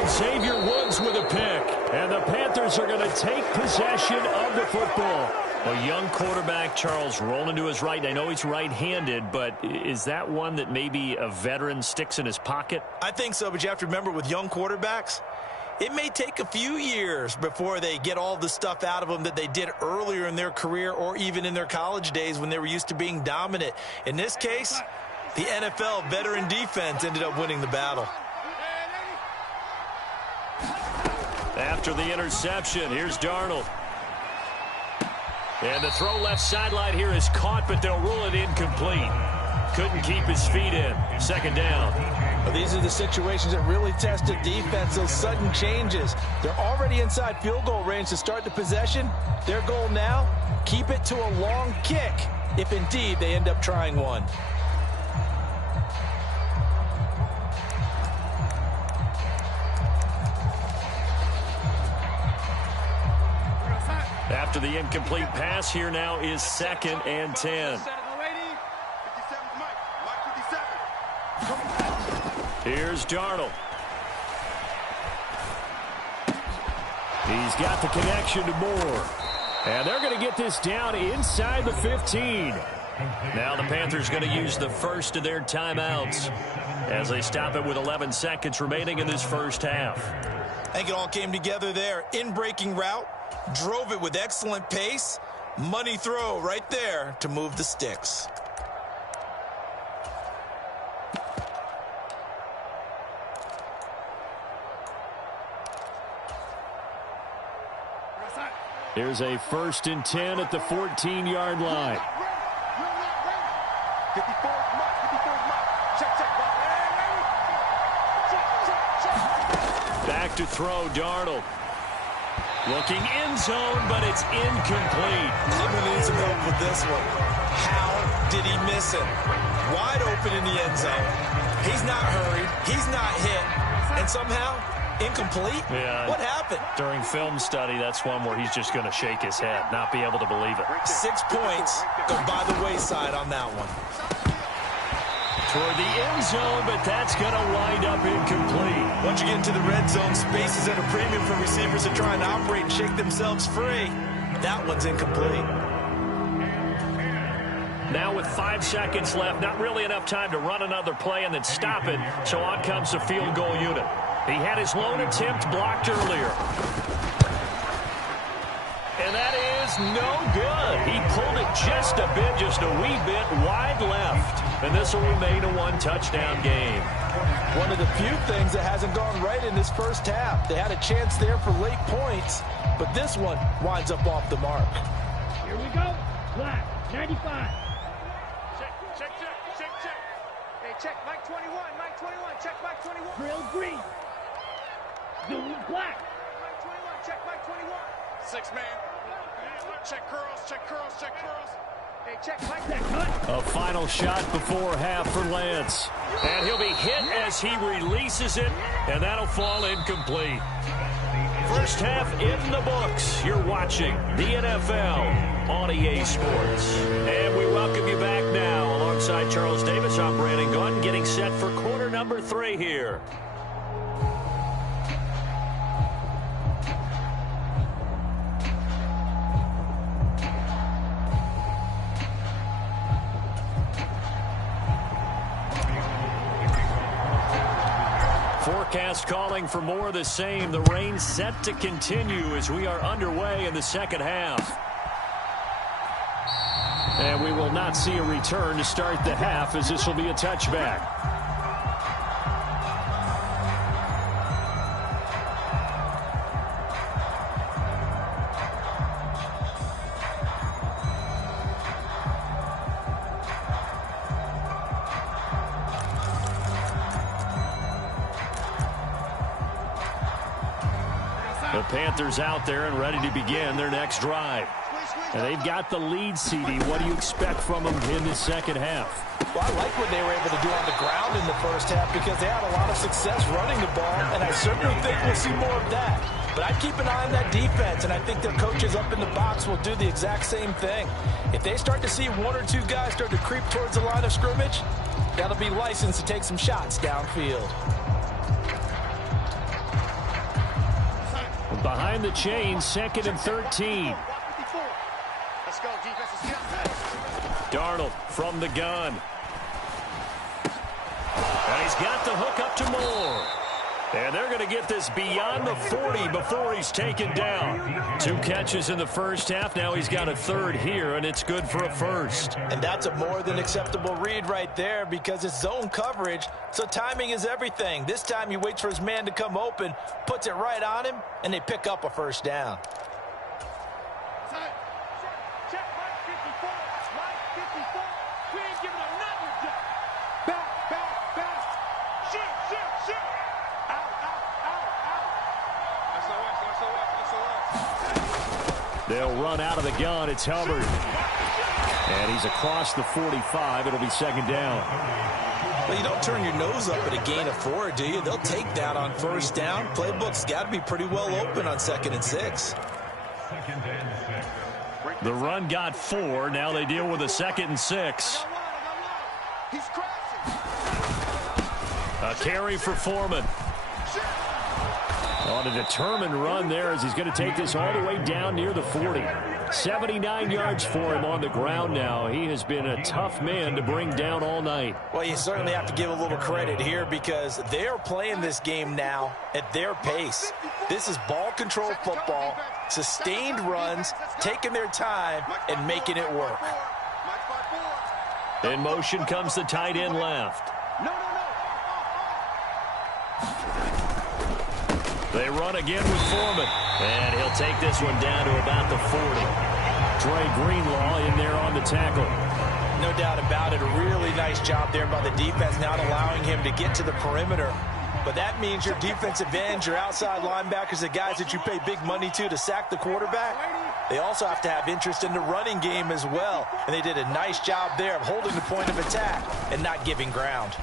Xavier Woods with a pick. And the Panthers are going to take possession of the football. A young quarterback, Charles, rolling to his right. I know he's right-handed, but is that one that maybe a veteran sticks in his pocket? I think so, but you have to remember with young quarterbacks, it may take a few years before they get all the stuff out of them that they did earlier in their career or even in their college days when they were used to being dominant. In this case, the NFL veteran defense ended up winning the battle. After the interception, here's Darnold. And the throw left sideline here is caught, but they'll rule it incomplete. Couldn't keep his feet in. 2nd down. Well, these are the situations that really test a defense, those sudden changes. They're already inside field goal range to start the possession. Their goal now, keep it to a long kick, if indeed they end up trying one. After the incomplete pass, here now is 2nd and 10. Here's Darnold. He's got the connection to Moore. And they're going to get this down inside the 15. Now the Panthers going to use the first of their timeouts as they stop it with 11 seconds remaining in this first half. I think it all came together there. In-breaking route, drove it with excellent pace. Money throw right there to move the sticks. Here's a 1st and 10 at the 14-yard line. 54 mark. Check. Back to throw, Darnold. Looking end zone, but it's incomplete. I'm going to need some help with this one. How did he miss it? Wide open in the end zone. He's not hurried. He's not hit. And somehow, incomplete? Yeah. What happened? During film study, that's one where he's just going to shake his head, not be able to believe it. 6 points go by the wayside on that one. Toward the end zone, but that's going to wind up incomplete. Once you get into the red zone, space is at a premium for receivers that are trying to operate and shake themselves free. That one's incomplete. Now with 5 seconds left, not really enough time to run another play and then stop it, so on comes the field goal unit. He had his lone attempt blocked earlier. And that is no good. He pulled it just a bit, just a wee bit wide left. And this will remain a 1-touchdown game. One of the few things that hasn't gone right in this first half. They had a chance there for late points, but this one winds up off the mark. Here we go. Black, 95. Check. Hey, check Mike 21. Mike 21. Check Mike 21. Drill green. Dude black. Mike 21. Check Mike 21. 6 man. Check curls. Check curls. Check curls. Hey, check Mike. A final shot before half for Lance. And he'll be hit as he releases it, and that'll fall incomplete. First half in the books. You're watching the NFL on EA Sports. And we welcome you back now. Alongside Charles Davis, I'm Brandon Gaudin, getting set for quarter number 3 here. Forecast calling for more of the same. The rain set to continue as we are underway in the second half. And we will not see a return to start the half, as this will be a touchback. The Panthers out there and ready to begin their next drive. And they've got the lead, CD. What do you expect from them in the second half? Well, I like what they were able to do on the ground in the first half because they had a lot of success running the ball, and I certainly think we'll see more of that. But I'd keep an eye on that defense, and I think their coaches up in the box will do the exact same thing. If they start to see 1 or 2 guys start to creep towards the line of scrimmage, that'll be licensed to take some shots downfield. Behind the chain, 2nd and 13. Let's go, defense. Darnold from the gun. And he's got the hook up to Moore. And they're going to get this beyond the 40 before he's taken down. 2 catches in the first half. Now he's got a 3rd here, and it's good for a 1st. And that's a more than acceptable read right there because it's zone coverage, so timing is everything. This time he waits for his man to come open, puts it right on him, and they pick up a 1st down. Check Mike 54. Mike 54. We ain't giving him nothing to do. Back. Shoot. Out. They'll run out of the gun. It's Hubbard. And he's across the 45. It'll be 2nd down. Well, you don't turn your nose up at a gain of 4, do you? They'll take that on 1st down. Playbook's got to be pretty well open on 2nd and 6. The run got 4. Now they deal with a 2nd and 6. He's crashing. A carry for Foreman. On a determined run there as he's going to take this all the way down near the 40. 79 yards for him on the ground now. He has been a tough man to bring down all night. Well, you certainly have to give a little credit here because they're playing this game now at their pace. This is ball control football, sustained runs, taking their time, and making it work. In motion comes the tight end left. They run again with Foreman. And he'll take this one down to about the 40. Dre Greenlaw in there on the tackle. No doubt about it. A really nice job there by the defense, not allowing him to get to the perimeter. But that means your defensive ends, your outside linebackers, the guys that you pay big money to sack the quarterback, they also have to have interest in the running game as well. And they did a nice job there of holding the point of attack and not giving ground.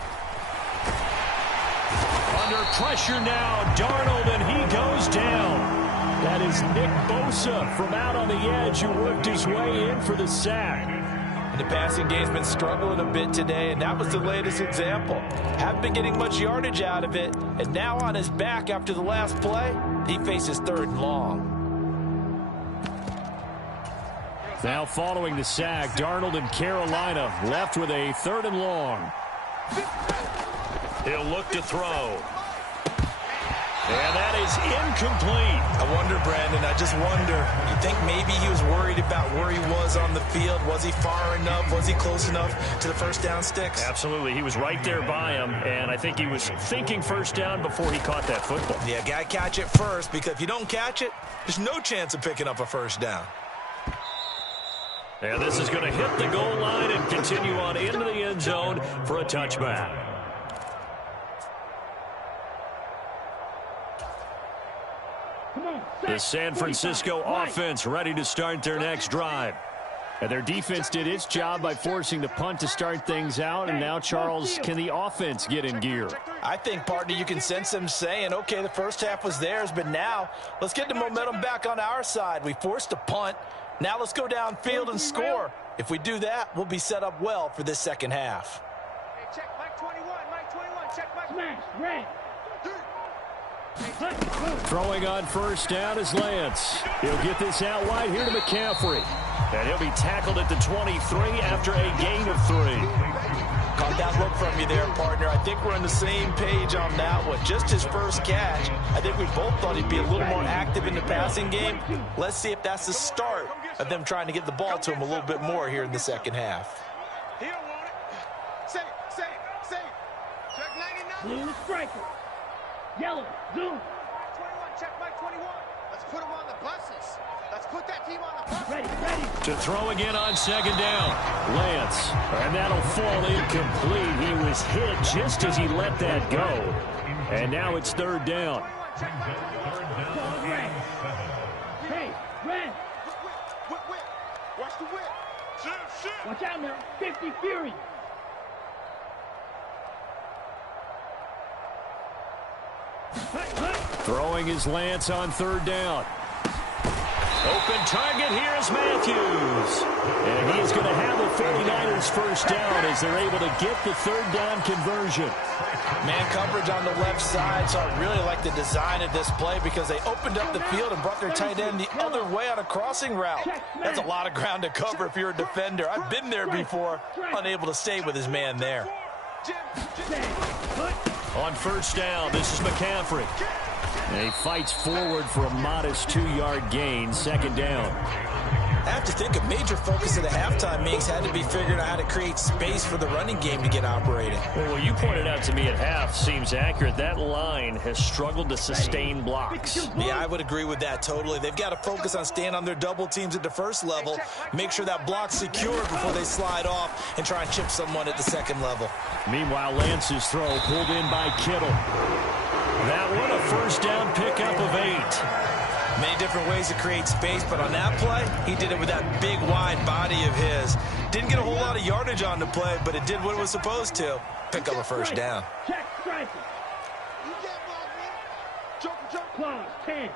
Under pressure now, Darnold, and he goes down. That is Nick Bosa from out on the edge who worked his way in for the sack. And the passing game's been struggling a bit today, and that was the latest example. Haven't been getting much yardage out of it, and now on his back after the last play, he faces 3rd and long. Now following the sack, Darnold and Carolina left with a 3rd and long. He'll look to throw. And that is incomplete. I wonder, Brandon, I just wonder, you think maybe he was worried about where he was on the field? Was he far enough? Was he close enough to the 1st down sticks? Absolutely. He was right there by him, and I think he was thinking 1st down before he caught that football. Yeah, got to catch it first, because if you don't catch it, there's no chance of picking up a 1st down. And this is going to hit the goal line and continue on into the end zone for a touchback. The San Francisco offense ready to start their next drive. And their defense did its job by forcing the punt to start things out. And now, Charles, can the offense get in gear? I think, partner, you can sense them saying, okay, the first half was theirs, but now let's get the momentum back on our side. We forced a punt. Now let's go downfield and score. If we do that, we'll be set up well for this second half. Hey, check Mike 21, Mike 21, check Mike. Smash, red. Throwing on first down is Lance. He'll get this out wide here to McCaffrey. And he'll be tackled at the 23 after a gain of 3. Caught that look from you there, partner. I think we're on the same page on that one. Just his first catch. I think we both thought he'd be a little more active in the passing game. Let's see if that's the start of them trying to get the ball to him a little bit more here in the second half. He don't want it. Save. Check 99. Blue striker. Yellow, zoom. Mike 21, check Mike 21. Let's put him on the buses. Let's put that team on the bus. Ready. To throw again on second down. Lance. And that'll fall incomplete. He was hit just as he let that go. And now it's third down. Red. Hey, red. Whip. Watch the whip. Shoot. Watch out now. 50 Fury. Throwing is Lance on third down. Open target, here's Matthews. And he's going to have the 49ers first down as they're able to get the third down conversion. Man coverage on the left side, so I really like the design of this play because they opened up the field and brought their tight end the other way on a crossing route. That's a lot of ground to cover if you're a defender. I've been there before, unable to stay with his man there. On first down, this is McCaffrey. And he fights forward for a modest 2-yard gain, second down. I have to think a major focus of the halftime meetings had to be figuring out how to create space for the running game to get operating. Well, what you pointed out to me at half seems accurate. That line has struggled to sustain blocks. Yeah, I would agree with that totally. They've got to focus on staying on their double teams at the first level, make sure that block's secure before they slide off and try and chip someone at the second level. Meanwhile, Lance's throw pulled in by Kittle. That one, a first down pickup of 8. Many different ways to create space, but on that play, he did it with that big, wide body of his. Didn't get a whole lot of yardage on the play, but it did what it was supposed to. Pick up a first down. Check striker. You get ball, man. Jump. Claws, 10.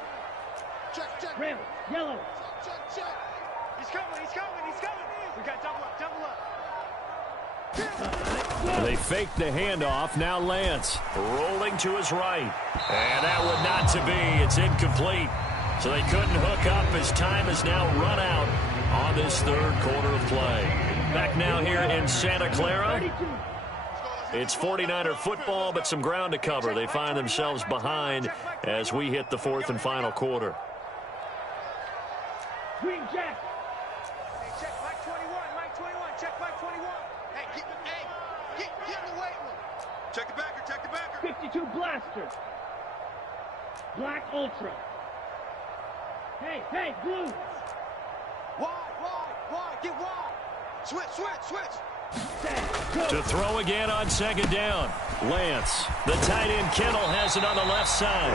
Check. Red, yellow. Check. He's coming. We got double up. They faked the handoff. Now Lance. Rolling to his right. And that would not to be. It's incomplete. So they couldn't hook up as time has now run out on this third quarter of play. Back now here in Santa Clara. It's 49er football, but some ground to cover. They find themselves behind as we hit the fourth and final quarter. Green jack. Hey, check Mike 21. Check Mike 21. Hey, get in the weight room. Check the backer. 52 blaster. Black ultra. Hey, blue. Wide. Get wide. Switch. To throw again on second down. Lance. The tight end Kittle has it on the left side.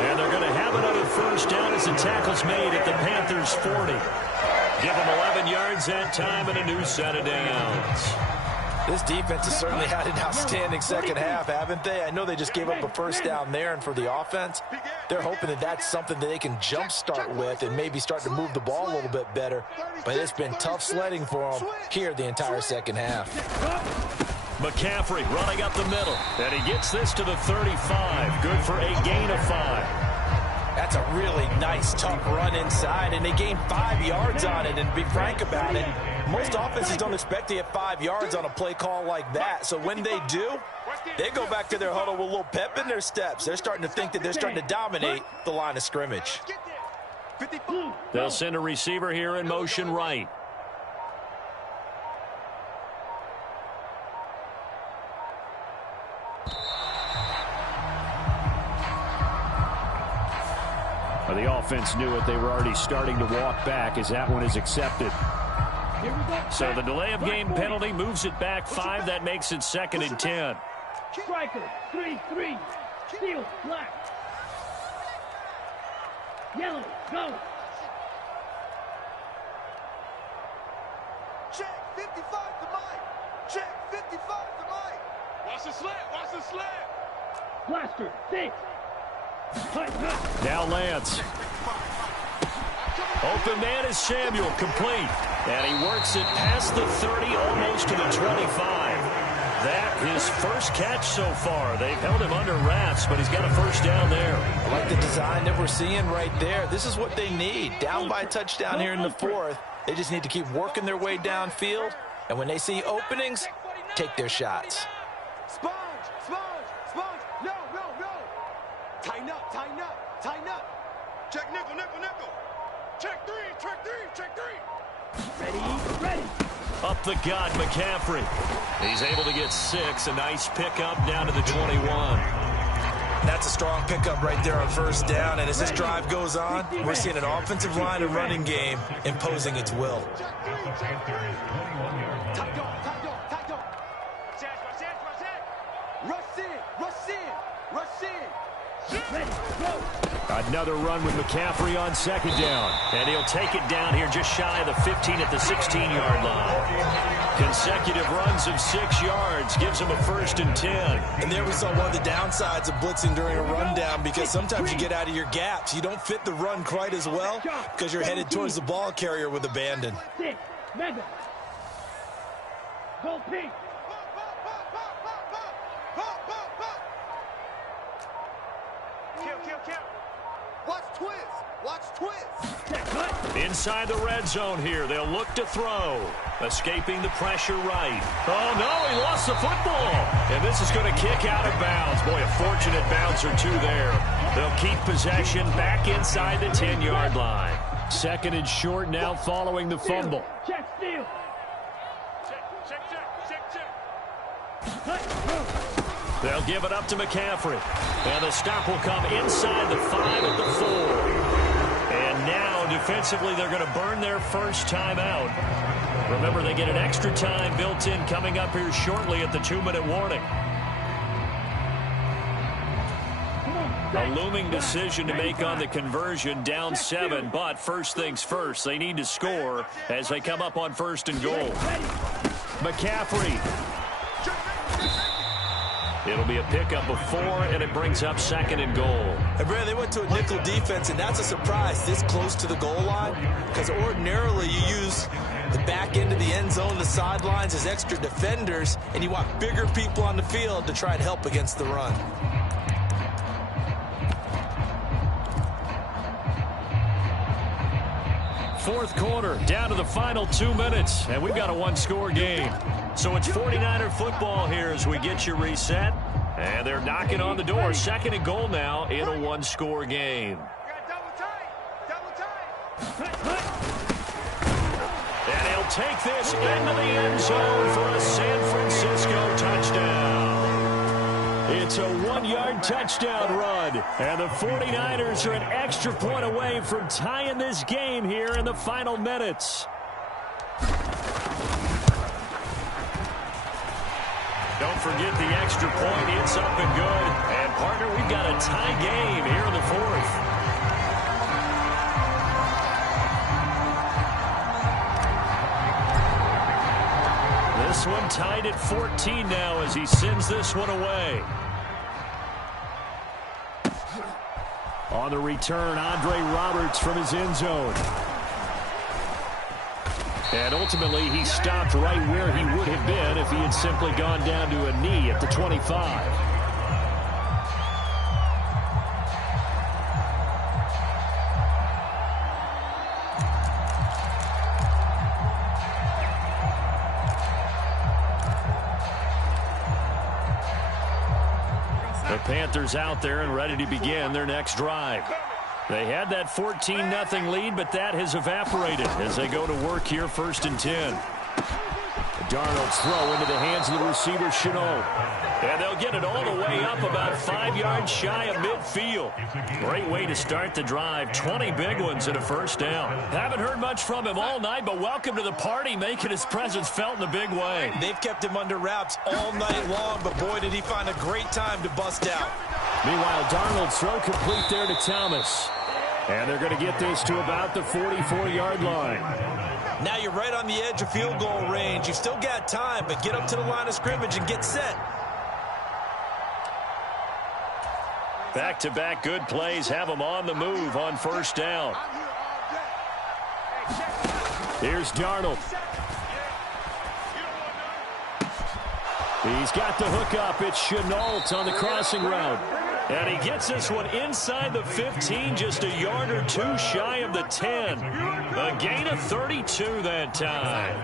And they're going to have another first down as the tackle's made at the Panthers' 40. Give them 11 yards that time and a new set of downs. This defense has certainly had an outstanding second half, haven't they? I know they just gave up a first down there, and for the offense, they're hoping that that's something that they can jumpstart with and maybe start to move the ball a little bit better. But it's been tough sledding for them here the entire second half. McCaffrey running up the middle. And he gets this to the 35. Good for a gain of 5. That's a really nice, tough run inside, and they gained 5 yards on it. And to be frank about it, most offenses don't expect to get 5 yards on a play call like that. So when they do, they go back to their huddle with a little pep in their steps. They're starting to think that they're starting to dominate the line of scrimmage. They'll send a receiver here in motion right. The offense knew it. They were already starting to walk back as that one is accepted. So the delay of game penalty moves it back 5. That makes it 2nd and 10. Striker, 3-3. Steal, black. Yellow, go. Check 55 to Mike. Check 55 to Mike. Watch the slant. Watch the slant. Blaster, 6. Now Lance. Open man is Samuel, complete. And he works it past the 30, almost to the 25. That his first catch so far. They've held him under wraps, but he's got a first down there. I like the design that we're seeing right there. This is what they need. Down by a touchdown here in the 4th. They just need to keep working their way downfield. And when they see openings, take their shots. Sponge, sponge, sponge. No, no, no. Tighten up, tighten up, tighten up. Check nickel, nickel, nickel. Check 3, check 3, check 3. Ready, ready. Up the gut, McCaffrey. He's able to get 6. A nice pickup down to the 21. That's a strong pickup right there on first down. And as this drive goes on, we're seeing an offensive line and running game imposing its will. Check 3, check 3. Tight dog, tight dog, tight dog. Rush in, rush in, rush in. Ready, go. Another run with McCaffrey on 2nd down. And he'll take it down here just shy of the 15 at the 16-yard line. Consecutive runs of 6 yards gives him a 1st and 10. And there we saw one of the downsides of blitzing during a rundown, because sometimes you get out of your gaps. You don't fit the run quite as well because you're headed towards the ball carrier with abandon. 6, mega. Go pink. Kill. Watch twist. Watch twist. Inside the red zone here. They'll look to throw. Escaping the pressure right. Oh, no, he lost the football. And this is going to kick out of bounds. Boy, a fortunate bounce or 2 there. They'll keep possession back inside the 10-yard line. 2nd and short now following the fumble. Check, steal. Check. They'll give it up to McCaffrey. And the stop will come inside the 5 at the 4. And now, defensively, they're going to burn their first time out. Remember, they get an extra time built in coming up here shortly at the 2-minute warning. A looming decision to make on the conversion, down 7. But first things first, they need to score as they come up on 1st and goal. McCaffrey. It'll be a pickup of 4, and it brings up 2nd and goal. And Brad, they went to a nickel defense, and that's a surprise this close to the goal line, because ordinarily you use the back end of the end zone, the sidelines as extra defenders, and you want bigger people on the field to try and help against the run. Fourth quarter, down to the final 2 minutes, and we've got a 1-score game. So it's 49er football here as we get you reset. And they're knocking on the door. 2nd and goal now in a 1-score game. Double tight. And he'll take this into the end zone for a San Francisco touchdown. It's a 1-yard touchdown run. And the 49ers are an extra point away from tying this game here in the final minutes. Don't forget the extra point. It's up and good. And, partner, we've got a tie game here in the 4th. This one tied at 14 now as he sends this one away. On the return, Andre Roberts from his end zone. And ultimately, he stopped right where he would have been if he had simply gone down to a knee at the 25. The Panthers out there and ready to begin their next drive. They had that 14-0 lead, but that has evaporated as they go to work here 1st and 10. Darnold's throw into the hands of the receiver, Shenault. And they'll get it all the way up about 5 yards shy of midfield. Great way to start the drive. 20 big ones and a first down. Haven't heard much from him all night, but welcome to the party, making his presence felt in a big way. They've kept him under wraps all night long, but boy, did he find a great time to bust out. Meanwhile, Darnold's throw complete there to Thomas. And they're going to get this to about the 44-yard line. Now you're right on the edge of field goal range. You've still got time, but get up to the line of scrimmage and get set. Back-to-back good plays have them on the move on first down. Here's Darnold. He's got the hook up. It's Shenault on the crossing route. And he gets this one inside the 15, just a yard or two shy of the 10. A gain of 32 that time.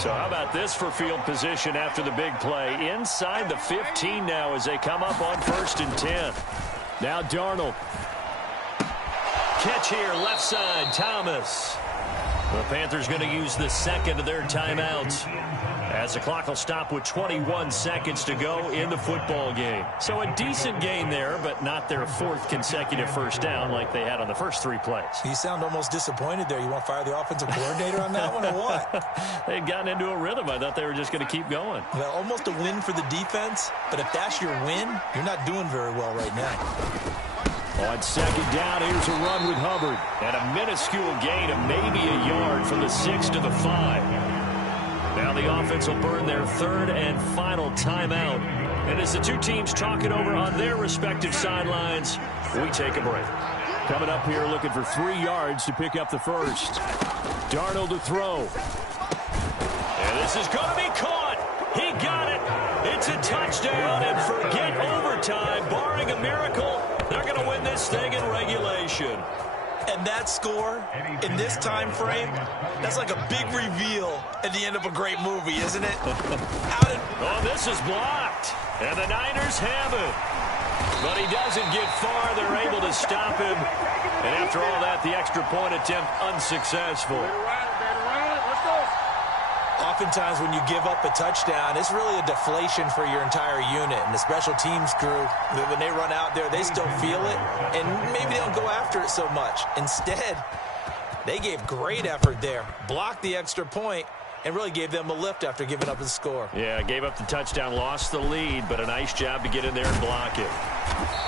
So how about this for field position after the big play? Inside the 15 now as they come up on 1st and 10. Now Darnold. Catch here, left side, Thomas. The Panthers going to use the second of their timeouts, as the clock will stop with 21 seconds to go in the football game. So a decent gain there, but not their 4th consecutive first down like they had on the first 3 plays. You sound almost disappointed there. You want to fire the offensive coordinator on that one or what? They'd gotten into a rhythm. I thought they were just going to keep going. Well, almost a win for the defense, but if that's your win, you're not doing very well right now. On 2nd down, here's a run with Hubbard. And a minuscule gain of maybe a yard from the 6 to the 5. Now the offense will burn their 3rd and final timeout. And as the two teams talk it over on their respective sidelines, we take a break. Coming up here looking for 3 yards to pick up the first. Darnold to throw. And this is going to be caught. He got it. It's a touchdown, and forget overtime. Barring a miracle, they're going to win this thing in regulation. And that score in this time frame, that's like a big reveal at the end of a great movie, isn't it? Oh, this is blocked. And the Niners have it. But he doesn't get far. They're able to stop him. And after all that, the extra point attempt unsuccessful. Oftentimes when you give up a touchdown, it's really a deflation for your entire unit. And the special teams crew, when they run out there, they still feel it. And maybe they don't go after it so much. Instead, they gave great effort there. Blocked the extra point and really gave them a lift after giving up the score. Yeah, gave up the touchdown, lost the lead, but a nice job to get in there and block it.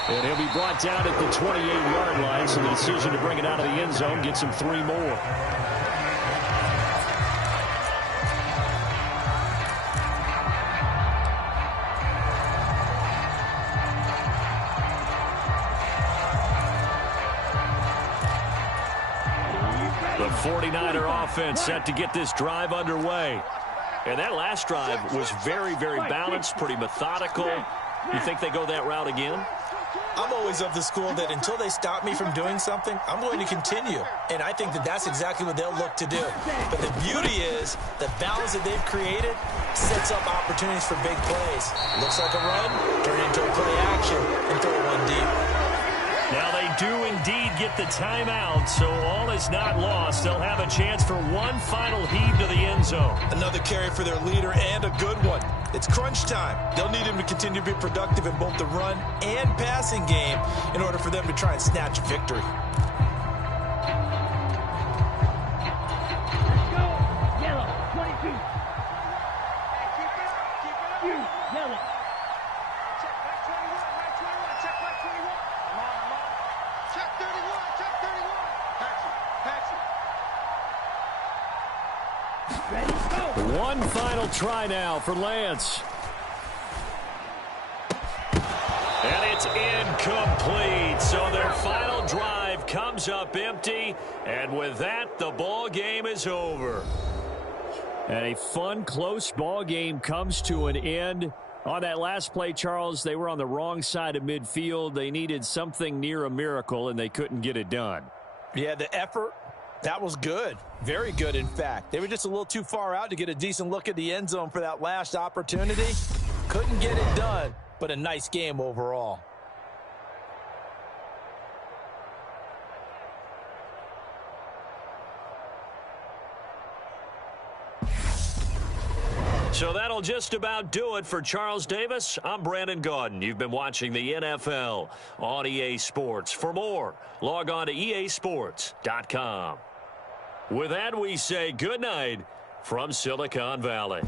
And he'll be brought down at the 28-yard line, so the decision to bring it out of the end zone gets him 3 more. The 49er offense set to get this drive underway. And that last drive was very, very balanced, pretty methodical. You think they go that route again? I'm always of the school that until they stop me from doing something, I'm going to continue. And I think that that's exactly what they'll look to do. But the beauty is the balance that they've created sets up opportunities for big plays. Looks like a run, turn it into a play action, and throw one deep. Now they do indeed get the timeout, so all is not lost. They'll have a chance for one final heave to the end zone. Another carry for their leader, and a good one. It's crunch time. They'll need him to continue to be productive in both the run and passing game in order for them to try and snatch victory. Let's go. Yellow, 22. You, yellow. Check back 21, right 21, check back 21. Come on, come on. Check 31, check 31. Patch it. Ready, go. One final try now for Lance. And it's incomplete. So their final drive comes up empty. And with that, the ball game is over. And a fun, close ball game comes to an end. On that last play, Charles, they were on the wrong side of midfield. They needed something near a miracle, and they couldn't get it done. Yeah, the effort, that was good. Very good, in fact. They were just a little too far out to get a decent look at the end zone for that last opportunity. Couldn't get it done, but a nice game overall. So that'll just about do it for Charles Davis. I'm Brandon Gaudin. You've been watching the NFL on EA Sports. For more, log on to easports.com. With that, we say good night from Silicon Valley.